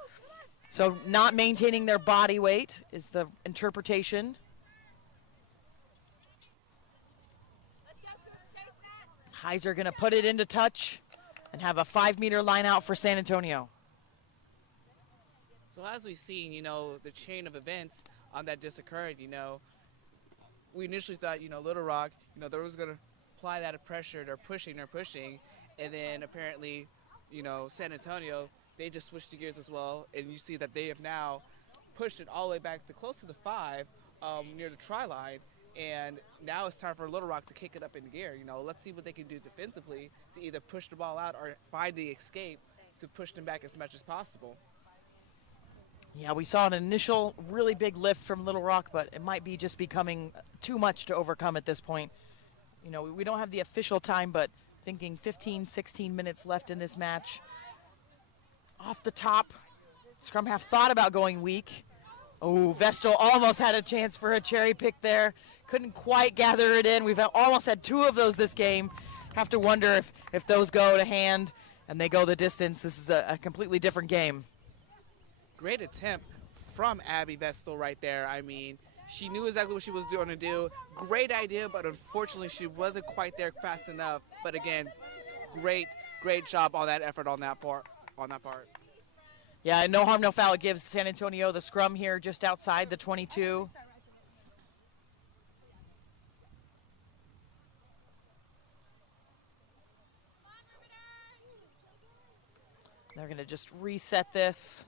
So not maintaining their body weight is the interpretation. Heiser going to put it into touch and have a 5-meter line out for San Antonio. So as we've seen, you know, the chain of events that just occurred, you know, we initially thought, you know, Little Rock, you know, they was going to apply that pressure. They're pushing. And then apparently, you know, San Antonio, they just switched the gears as well. And you see that they have now pushed it all the way back to close to the 5 near the try line. And now it's time for Little Rock to kick it up in gear. You know, let's see what they can do defensively to either push the ball out or find the escape to push them back as much as possible. Yeah, we saw an initial really big lift from Little Rock, but it might be just becoming too much to overcome at this point. You know, we don't have the official time, but thinking 15, 16 minutes left in this match. Off the top, scrum half thought about going weak. Oh, Vestal almost had a chance for a cherry pick there. couldn't quite gather it in. We've almost had 2 of those this game. Have to wonder if those go to hand and they go the distance. This is a completely different game. Great attempt from Abby Vestal right there. I mean, she knew exactly what she was going to do. Great idea, but unfortunately she wasn't quite there fast enough. But again, great job on that effort on that part. Yeah, no harm, no foul. It gives San Antonio the scrum here just outside the 22. They're going to just reset this.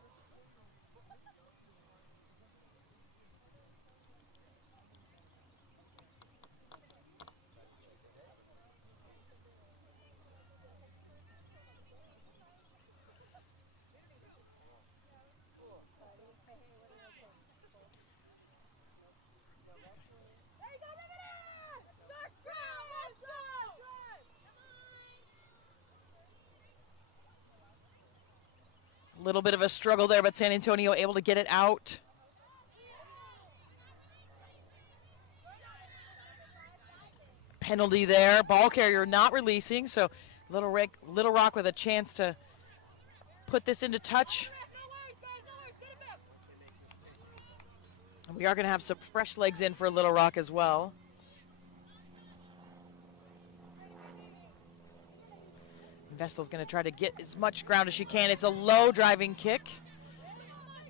A little bit of a struggle there, but San Antonio able to get it out. Penalty there. Ball carrier not releasing, so Little Rock with a chance to put this into touch. And we are going to have some fresh legs in for Little Rock as well. Vestal's going to try to get as much ground as she can. It's a low driving kick.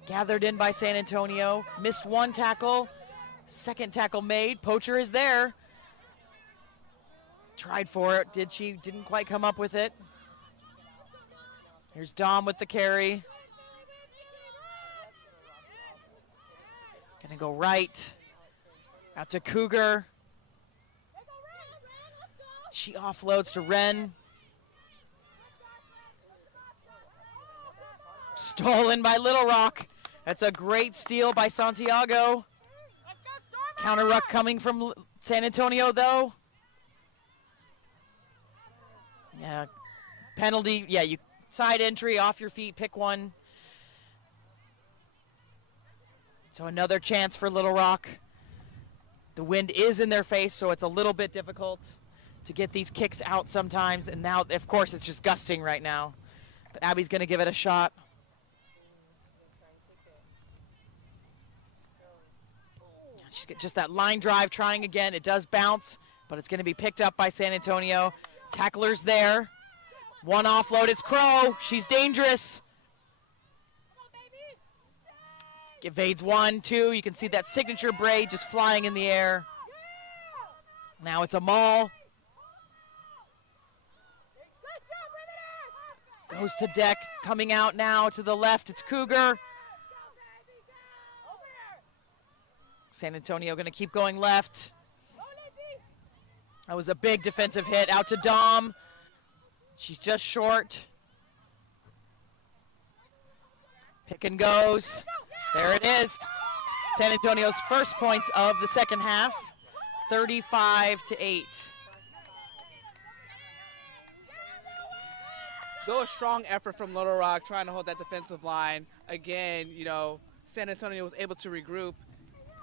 Gathered in by San Antonio. Missed 1 tackle. 2nd tackle made. Poacher is there. Tried for it. Didn't quite come up with it. Here's Dom with the carry. Gonna go right. Out to Cougar. She offloads to Wren. Stolen by Little Rock. That's a great steal by Santiago. Counter ruck coming from San Antonio, though. Yeah, penalty. Yeah, you side entry, off your feet, pick one. So another chance for Little Rock. The wind is in their face, so it's a little bit difficult to get these kicks out sometimes. And now, of course, it's just gusting right now. But Abby's going to give it a shot. She's got just that line drive trying again. It does bounce, but it's going to be picked up by San Antonio. Tackler's there. 1 offload. It's Crow. She's dangerous. Evades 1, 2. You can see that signature braid just flying in the air. Now it's a maul. Goes to deck. Coming out now to the left. It's Cougar. San Antonio going to keep going left. That was a big defensive hit. Out to Dom. She's just short. Pick and goes. There it is. San Antonio's first points of the second half. 35-8. Though a strong effort from Little Rock trying to hold that defensive line. Again, San Antonio was able to regroup,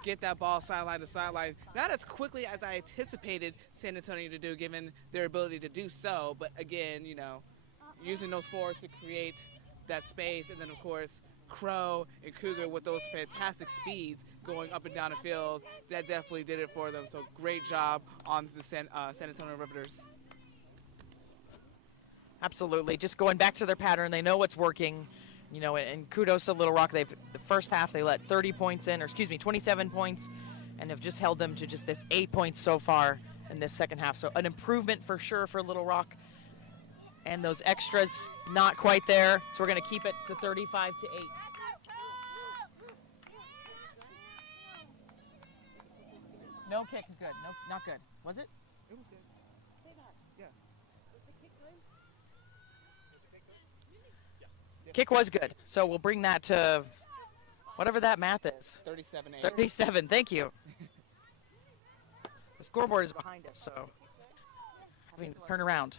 get that ball sideline to sideline. Not as quickly as I anticipated San Antonio to do, given their ability to do so. But again, using those forwards to create that space. And then, of course, Crow and Cougar with those fantastic speeds going up and down the field. That definitely did it for them. So great job on the San Antonio Riveters. Absolutely. Just going back to their pattern. They know what's working. And kudos to Little Rock. The first half they let 30 points in, 27 points, and have just held them to just this 8 points so far in this second half. So an improvement for sure for Little Rock. And those extras not quite there. So we're going to keep it to 35-8. No kick, good. No, not good. Was it? It was good. Yeah. Kick was good. So we'll bring that to whatever that math is. 37-8. 37, thank you. The scoreboard is behind us, so having to turn around.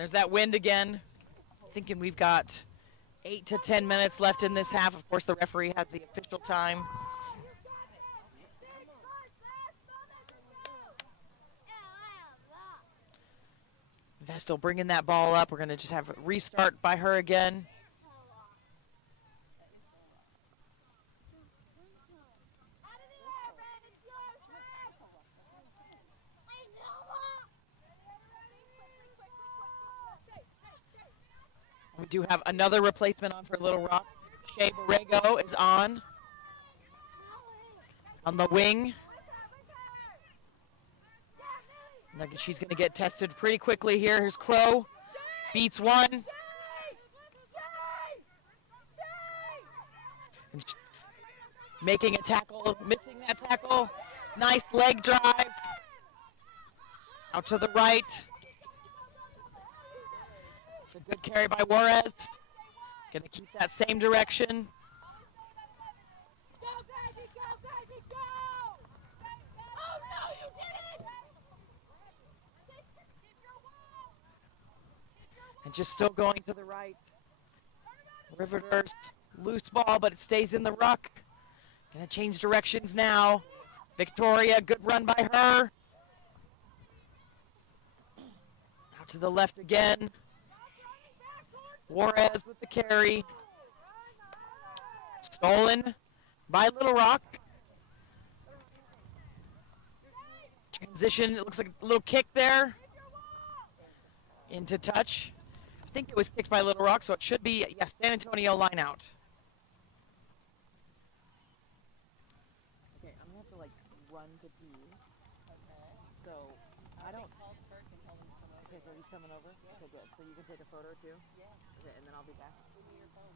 there's that wind again. Thinking we've got 8 to 10 minutes left in this half. Of course, the referee has the official time. Vestal bringing that ball up. We're going to just have a restart by her again. We do have another replacement on for Little Rock. Shea Borrego is on the wing. She's going to get tested pretty quickly here. Here's Crow. Beats one. Making a tackle, missing that tackle. Nice leg drive. Out to the right. It's a good carry by Juarez. Going to keep that same direction. And just still going to the right. Riveters, loose ball, but it stays in the ruck. Gonna change directions now. Victoria, good run by her. Out to the left again. Juarez with the carry. Stolen by Little Rock. Transition, it looks like a little kick there. Into touch. I think it was kicked by Little Rock, so it should be, yes, San Antonio line out. Okay, I'm going to have to, like, run to pee. Okay. So, I don't... Okay, so he's coming over? Yes. Okay, good. So you can take a photo, too? Yes. Okay, and then I'll be back. Give me your phone.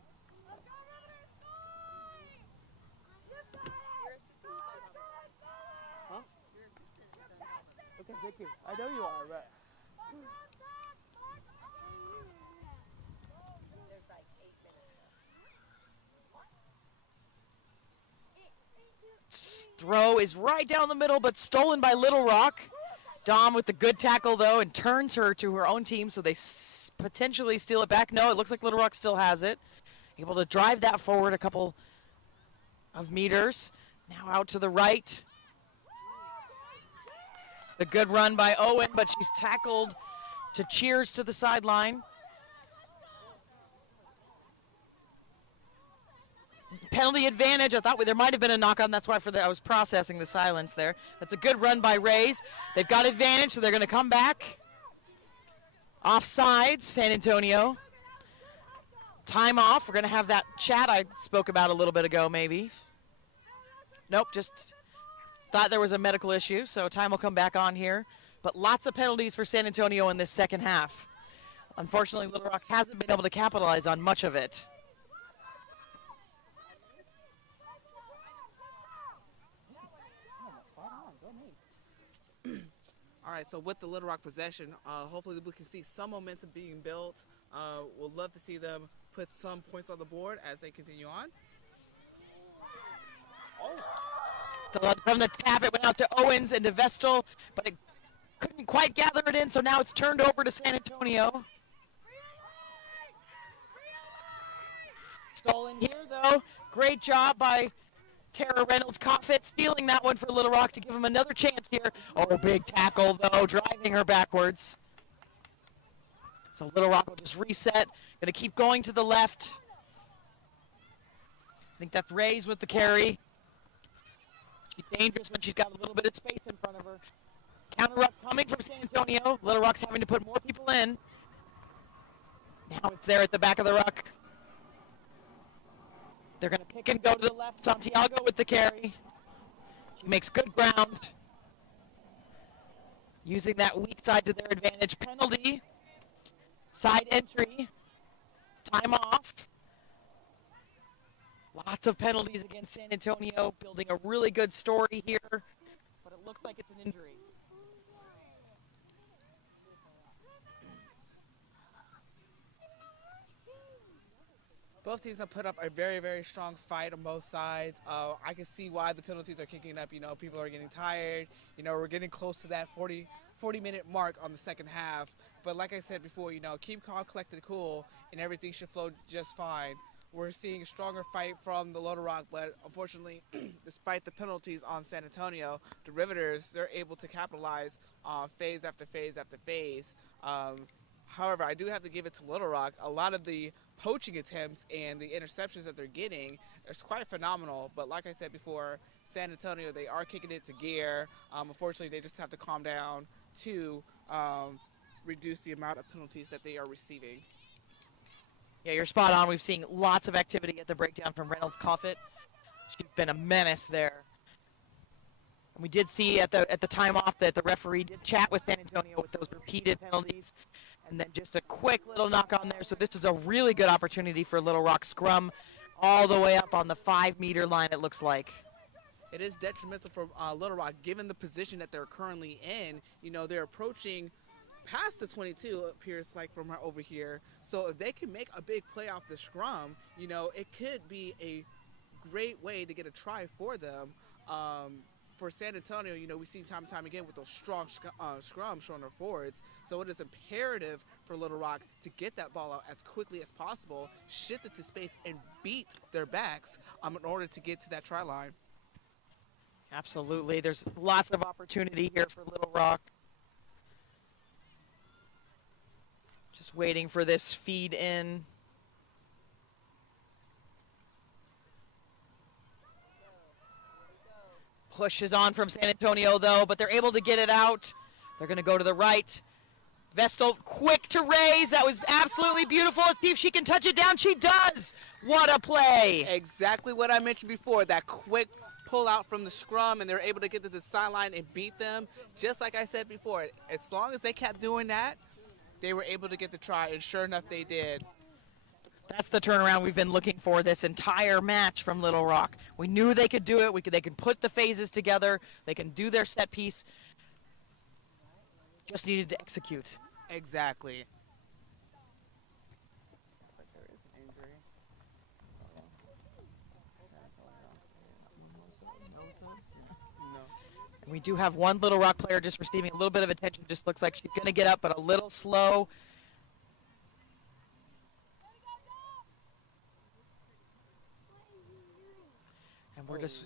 Huh? Your assistant is on top of it. Okay, thank you. I know you are, but... Throw is right down the middle, but stolen by Little Rock. Dom with the good tackle, though, and turns her to her own team, so they potentially steal it back. No, it looks like Little Rock still has it. Able to drive that forward a couple of meters. Now out to the right. A good run by Owen, but she's tackled to cheers to the sideline. Penalty advantage. I thought there might have been a knock on. That's why I was processing the silence there. That's a good run by Rays. They've got advantage, so they're going to come back. Offsides, San Antonio. Time off. We're going to have that chat I spoke about a little bit ago, maybe. Nope, just thought there was a medical issue, so time will come back on here. But lots of penalties for San Antonio in this second half. Unfortunately, Little Rock hasn't been able to capitalize on much of it. All right, so with the Little Rock possession, hopefully we can see some momentum being built. We'll love to see them put some points on the board as they continue on. Oh. So from the tap, it went out to Owens and to Vestal, but it couldn't quite gather it in, so now it's turned over to San Antonio. Stolen here, though. Great job by Tara Reynolds Coffett, stealing that one for Little Rock to give him another chance here. Oh, big tackle, though, driving her backwards. So Little Rock will just reset. Going to keep going to the left. I think that's Rays with the carry. She's dangerous when she's got a little bit of space in front of her. Counter ruck coming from San Antonio. Little Rock's having to put more people in. Now it's there at the back of the ruck. They're going to pick and go to the left. Santiago with the carry. She makes good ground. Using that weak side to their advantage. Penalty. Side entry. Time off. Lots of penalties against San Antonio. Building a really good story here. But it looks like it's an injury. Both teams have put up a very, very strong fight on both sides. I can see why the penalties are kicking up. You know, people are getting tired. You know, we're getting close to that 40-minute mark on the second half. But like I said before, keep calm, collected, cool, and everything should flow just fine. We're seeing a stronger fight from the Little Rock, but unfortunately, despite the penalties on San Antonio, the Riveters, they're able to capitalize phase after phase after phase. However, I do have to give it to Little Rock. A lot of the poaching attempts and the interceptions that they're getting is quite phenomenal. But like I said before, San Antonio, they are kicking it to gear. Unfortunately, they just have to calm down to reduce the amount of penalties that they are receiving. Yeah, you're spot on. We've seen lots of activity at the breakdown from Reynolds Coffett. She's been a menace there. And we did see at the time off that the referee did chat with San Antonio with those repeated penalties. And then just a quick little knock on there. So this is a really good opportunity for Little Rock scrum all the way up on the 5-meter line, it looks like. It is detrimental for Little Rock, given the position that they're currently in. They're approaching past the 22, it appears like, from over here. So if they can make a big play off the scrum, it could be a great way to get a try for them. For San Antonio, we've seen time and time again with those strong scrums from their forwards. So it is imperative for Little Rock to get that ball out as quickly as possible, shift it to space, and beat their backs in order to get to that try line. Absolutely. There's lots of opportunity here for Little Rock. Just waiting for this feed in. Push is on from San Antonio, though, but they're able to get it out. They're going to go to the right. Vestal quick to raise. That was absolutely beautiful. Let's see if she can touch it down. She does. What a play. Exactly what I mentioned before, that quick pull out from the scrum, and they're able to get to the sideline and beat them. Just like I said before, as long as they kept doing that, they were able to get the try, and sure enough, they did. That's the turnaround we've been looking for this entire match from Little Rock. We knew they could do it. They can put the phases together. They can do their set piece. Just needed to execute. Exactly. We do have one Little Rock player just receiving a little bit of attention. Just looks like she's going to get up, but a little slow. And we're just...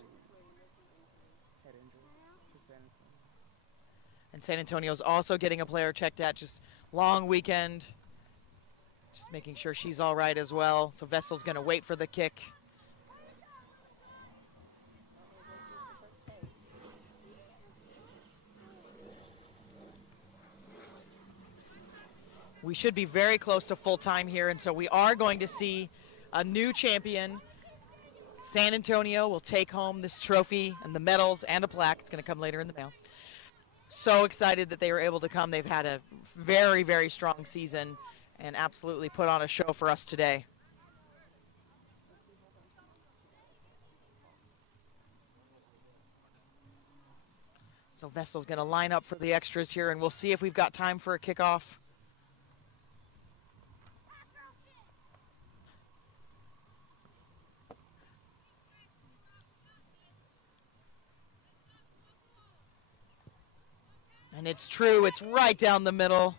And San Antonio's also getting a player checked out. Just long weekend. Just making sure she's all right as well. So Vessel's going to wait for the kick. We should be very close to full time here, and so we are going to see a new champion. San Antonio will take home this trophy and the medals and a plaque. It's going to come later in the mail. So excited that they were able to come. They've had a very, very strong season and absolutely put on a show for us today. So Vessel's going to line up for the extras here, and we'll see if we've got time for a kickoff. And it's true, it's right down the middle.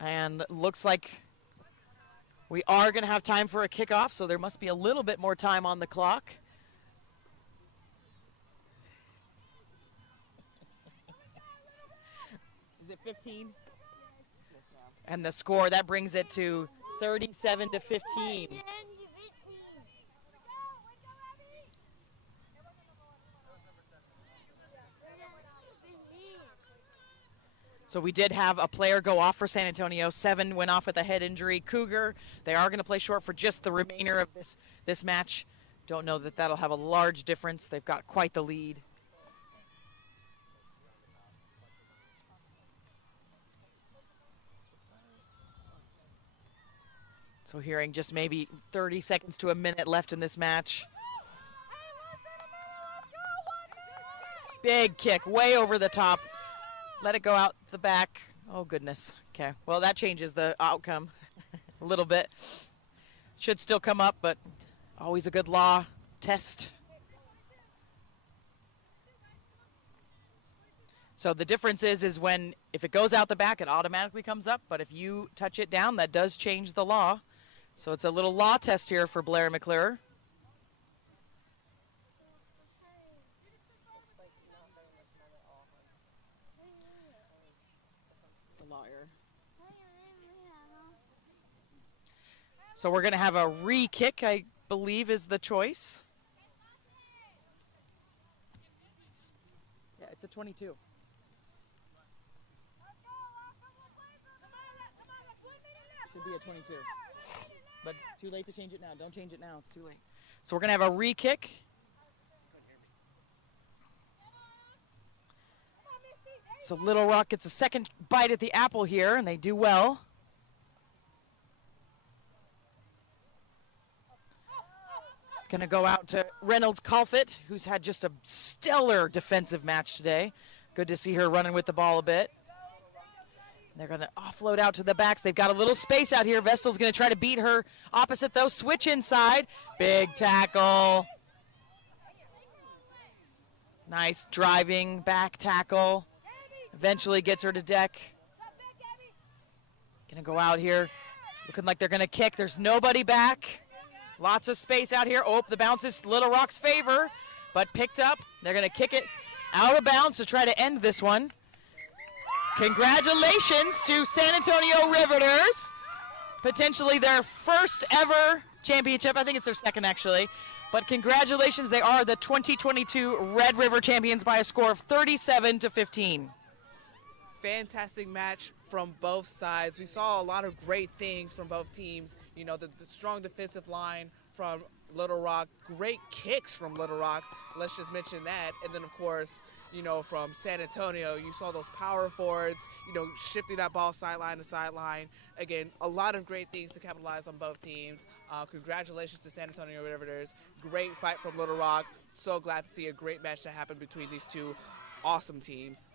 And looks like we are going to have time for a kickoff, so there must be a little bit more time on the clock. Is it 15? And the score, that brings it to 37 to 15. So we did have a player go off for San Antonio. 7 went off with a head injury. Cougar, they are going to play short for just the remainder of this match. Don't know that that'll have a large difference. They've got quite the lead. So hearing just maybe 30 seconds to a minute left in this match. Big kick, way over the top. Let it go out the back. Oh, goodness. Okay. Well, that changes the outcome a little bit. Should still come up, but always a good law test. So So the difference is when if it goes out the back, it automatically comes up. But if you touch it down, that does change the law. So it's a little law test here for Blair McClure. The lawyer. So we're going to have a re-kick, I believe, is the choice. Yeah, it's a 22. Should be a 22. But too late to change it now. Don't change it now. It's too late. So we're going to have a re-kick. So Little Rock gets a second bite at the apple here, and they do well. It's going to go out to Reynolds Colfit, who's had just a stellar defensive match today. Good to see her running with the ball a bit. They're going to offload out to the backs. They've got a little space out here. Vestal's going to try to beat her opposite, though. Switch inside. Big tackle. Nice driving back tackle. Eventually gets her to deck. Going to go out here. Looking like they're going to kick. There's nobody back. Lots of space out here. Oh, the bounce is Little Rock's favor, but picked up. They're going to kick it out of bounds to try to end this one. Congratulations to San Antonio Riveters. Potentially their first ever championship. I think it's their second, actually. But congratulations, they are the 2022 Red River champions by a score of 37-15. Fantastic match from both sides. We saw a lot of great things from both teams. You know, the strong defensive line from Little Rock, great kicks from Little Rock. Let's just mention that. And then, of course, you know, from San Antonio, you saw those power forwards, you know, shifting that ball sideline to sideline. Again, a lot of great things to capitalize on both teams. Congratulations to San Antonio Riveters. Great fight from Little Rock. So glad to see a great match that happened between these two awesome teams.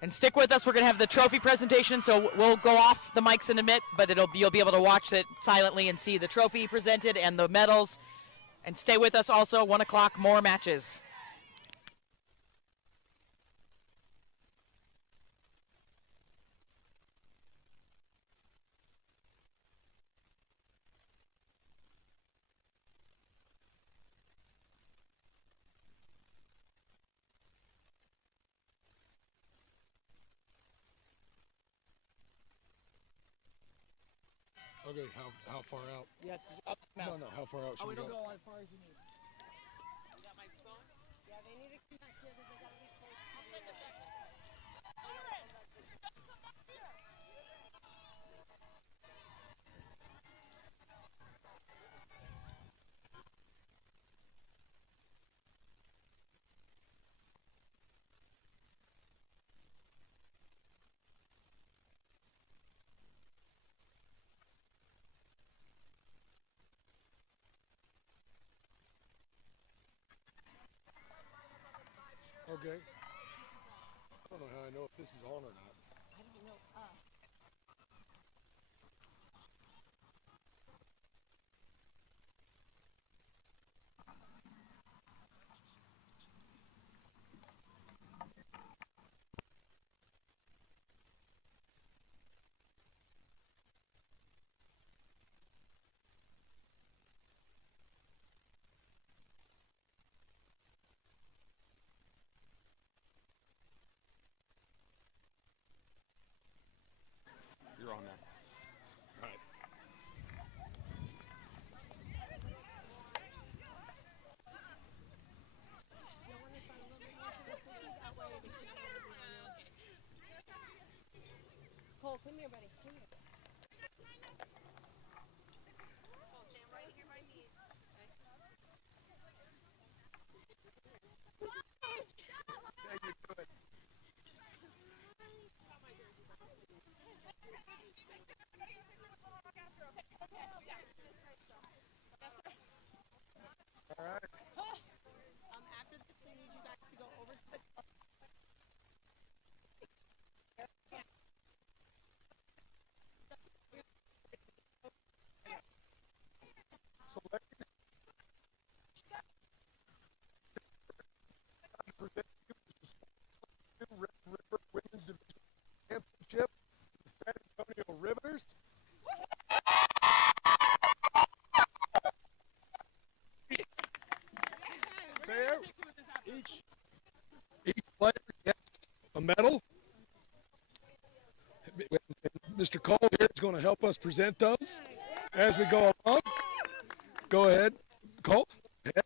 And stick with us. We're going to have the trophy presentation, so we'll go off the mics in a bit, but you'll be able to watch it silently and see the trophy presented and the medals. And stay with us also. 1 o'clock, more matches. Okay, how far out? Yeah, up now. No, how far out should we go? Go as far as you need. Yeah, they need to come back here because they got to be close to the Okay. I don't know how I know if this is on or not. I don't know. medal. Mr. Cole here is going to help us present those as we go along. Go ahead, Cole. Ahead.